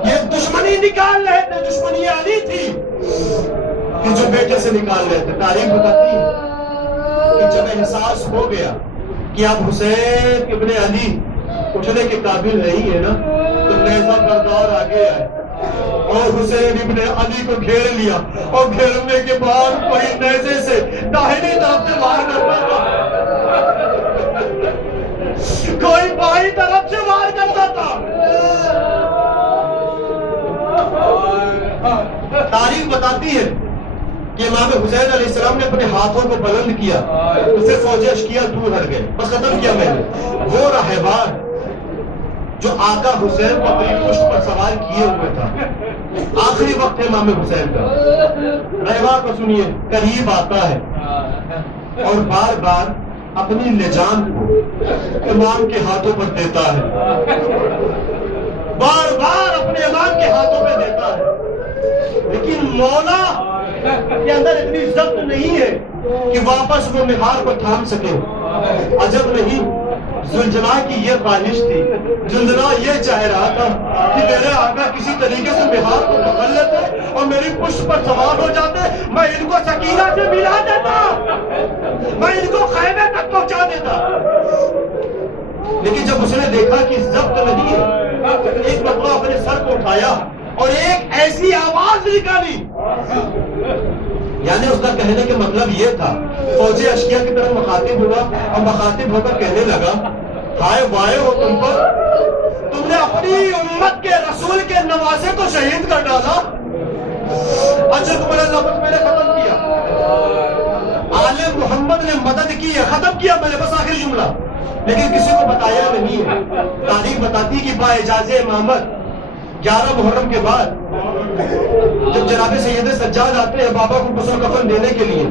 یہ دشمنی نکال رہے تھے, دشمنی علی تھی کہ جو بیٹے سے نکال رہے تھے. تاریخ بتاتی ہے کہ جب احساس ہو گیا کہ اب حسین ابن علی اٹھنے کے قابل نہیں ہے نا, تو نیزہ بردار آگے آئے اور حسین ابن علی کو گھیر لیا. اور گھیرنے کے بعد کوئی نیزے سے داہنی طرف سے وار کرتا تھا, کوئی بائیں طرف سے وار کرتا تھا. تاریخ بتاتی ہے کہ امام حسین علیہ السلام نے اپنے ہاتھوں کو بلند کیا, اسے فوجیں اشکیہ دور ہٹ گئے. بس ختم کیا میں نے. وہ راہبان جو آقا حسین کو اپنی پشت پر سوار کیے ہوئے تھا, آخری وقت ہے امام حسین کا. راہبان کو سنیے, قریب آتا ہے اور بار بار اپنی لجام کو امام کے ہاتھوں پر دیتا ہے، بار بار اپنے امام کے ہاتھوں پہ دیتا ہے، لیکن مولا کے اندر اتنی ضبط نہیں ہے کہ واپس وہ مہار کو تھام سکے۔ عجب نہیں، زلجلا کی یہ خواہش تھی، زلجلا یہ چاہ رہا تھا کہ میرے آقا کسی طریقے سے مہار کو پکڑ لیتے اور میری پشت پر سوار ہو جاتے، میں ان کو سکینہ سے ملا دیتا، میں ان کو خیمے تک پہنچا دیتا۔ لیکن جب اس نے دیکھا کہ ضبط نہیں ہے، ایک مرتبہ اپنے سر کو اٹھایا اور ایک ایسی آواز نکالی، یعنی اس کا کہنے کا مطلب یہ تھا، فوج اشکیا کی طرف مخاطب ہوا اور مخاطب ہو کر کہنے لگا، ہائے وائے ہو تم پر، تم نے اپنی امت کے رسول کے نواسے کو شہید کر ڈالا۔ اچھا تمہارا لفظ میں نے ختم کیا، آل محمد نے مدد کی ہے، ختم کیا میں نے، بس آخری جملہ، لیکن کسی کو بتایا نہیں ہے۔ تاریخ بتاتی کہ با اجازت امامت 11 محرم کے بعد جب جناب سید سجاد آتے ہیں بابا کو غسل کفن دینے کے لیے،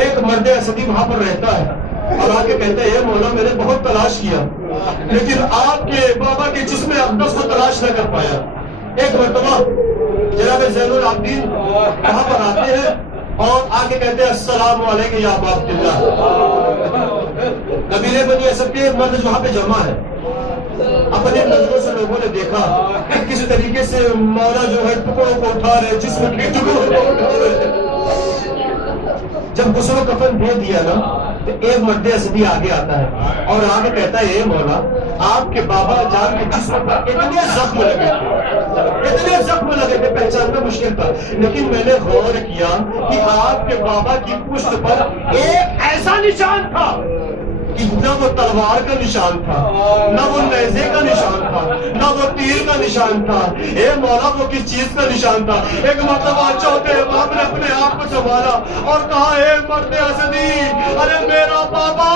ایک مرد اسدی وہاں پر رہتا ہے اور آ کے کہتے ہیں، اے مولا میں نے بہت تلاش کیا لیکن آپ کے بابا کے جسم اقدس کو تلاش نہ کر پایا۔ ایک مرتبہ جناب زین العابدین وہاں پر آتے ہیں اور آ کے کہتے ہیں، السلام علیکم یا ابا عبداللہ۔ قبیلے بنی اسد کے مرد وہاں پہ جمع ہے، اپنے نظروں سے لوگوں نے دیکھا کہ کس طریقے سے مولا جو ہے ٹکڑوں کو اٹھا رہے، جسم کے ٹکڑوں کو اٹھا رہے۔ جب غسل و کفن دے دیا نا تو ایک مرد اسدی آگے آتا ہے اور آگے کہتا ہے، اے مولا آپ کے بابا جان کے جسم پر اتنے زخم لگے تھے، اتنے زخم لگے تھے، پہچاننا مشکل تھا، لیکن میں نے غور کیا کہ آپ کے بابا کی پشت پر ایک ایسا نشان تھا کہ نہ وہ تلوار کا نشان تھا، نہ وہ نیزے کا نشان تھا، نہ وہ تیر کا نشان تھا۔ اے مولا وہ کس چیز کا نشان تھا؟ ایک مرتبہ چوتھے امام نے اپنے آپ کو سنبھالا اور کہا، اے مرد اسدی، ارے میرا بابا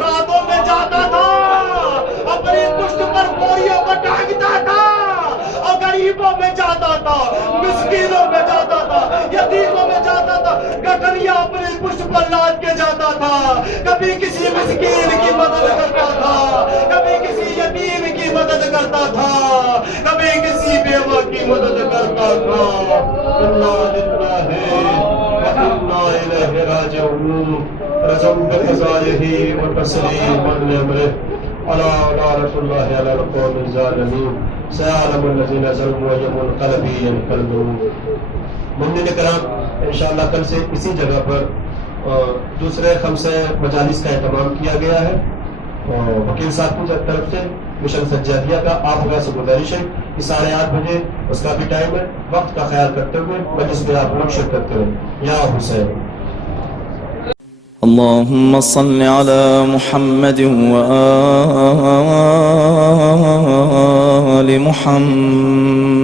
راتوں میں جاتا تھا، اپنی پشت پر بوریوں کو ٹانگتا تھا اور غریبوں میں جاتا تھا، مسکینوں میں جاتا تھا، یتیموں میں جاتا تھا، گٹھڑیاں اپنی پشت پر لاد کے جاتا تھا، کبھی کسی مسکین کی مدد کرتا تھا، کبھی کسی یتیم کی مدد کرتا تھا، کبھی کسی بیوہ کی مدد کرتا تھا۔ انا للہ وانا الیہ راجعون، رضم بقضائہ وتسلیما لامرہ، الا لعنۃ اللہ علی القوم الظالمین، سيعلم الذين ظلموا أي منقلب ينقلبون۔ مندن کرام انشاءاللہ کل سے اسی جگہ پر دوسرے 5 مجالس کا اہتمام کیا گیا ہے، وکیل صاحب کی طرف سے مشن سجادیہ کا آپ لوگوں سے گزارش ہے کہ 8:30 بجے اس کا بھی ٹائم ہے، وقت کا خیال کرتے ہوئے مجلس میں آپ لوگ شرکت کریں۔ یا حسین اللهم صل على محمد وآل محمد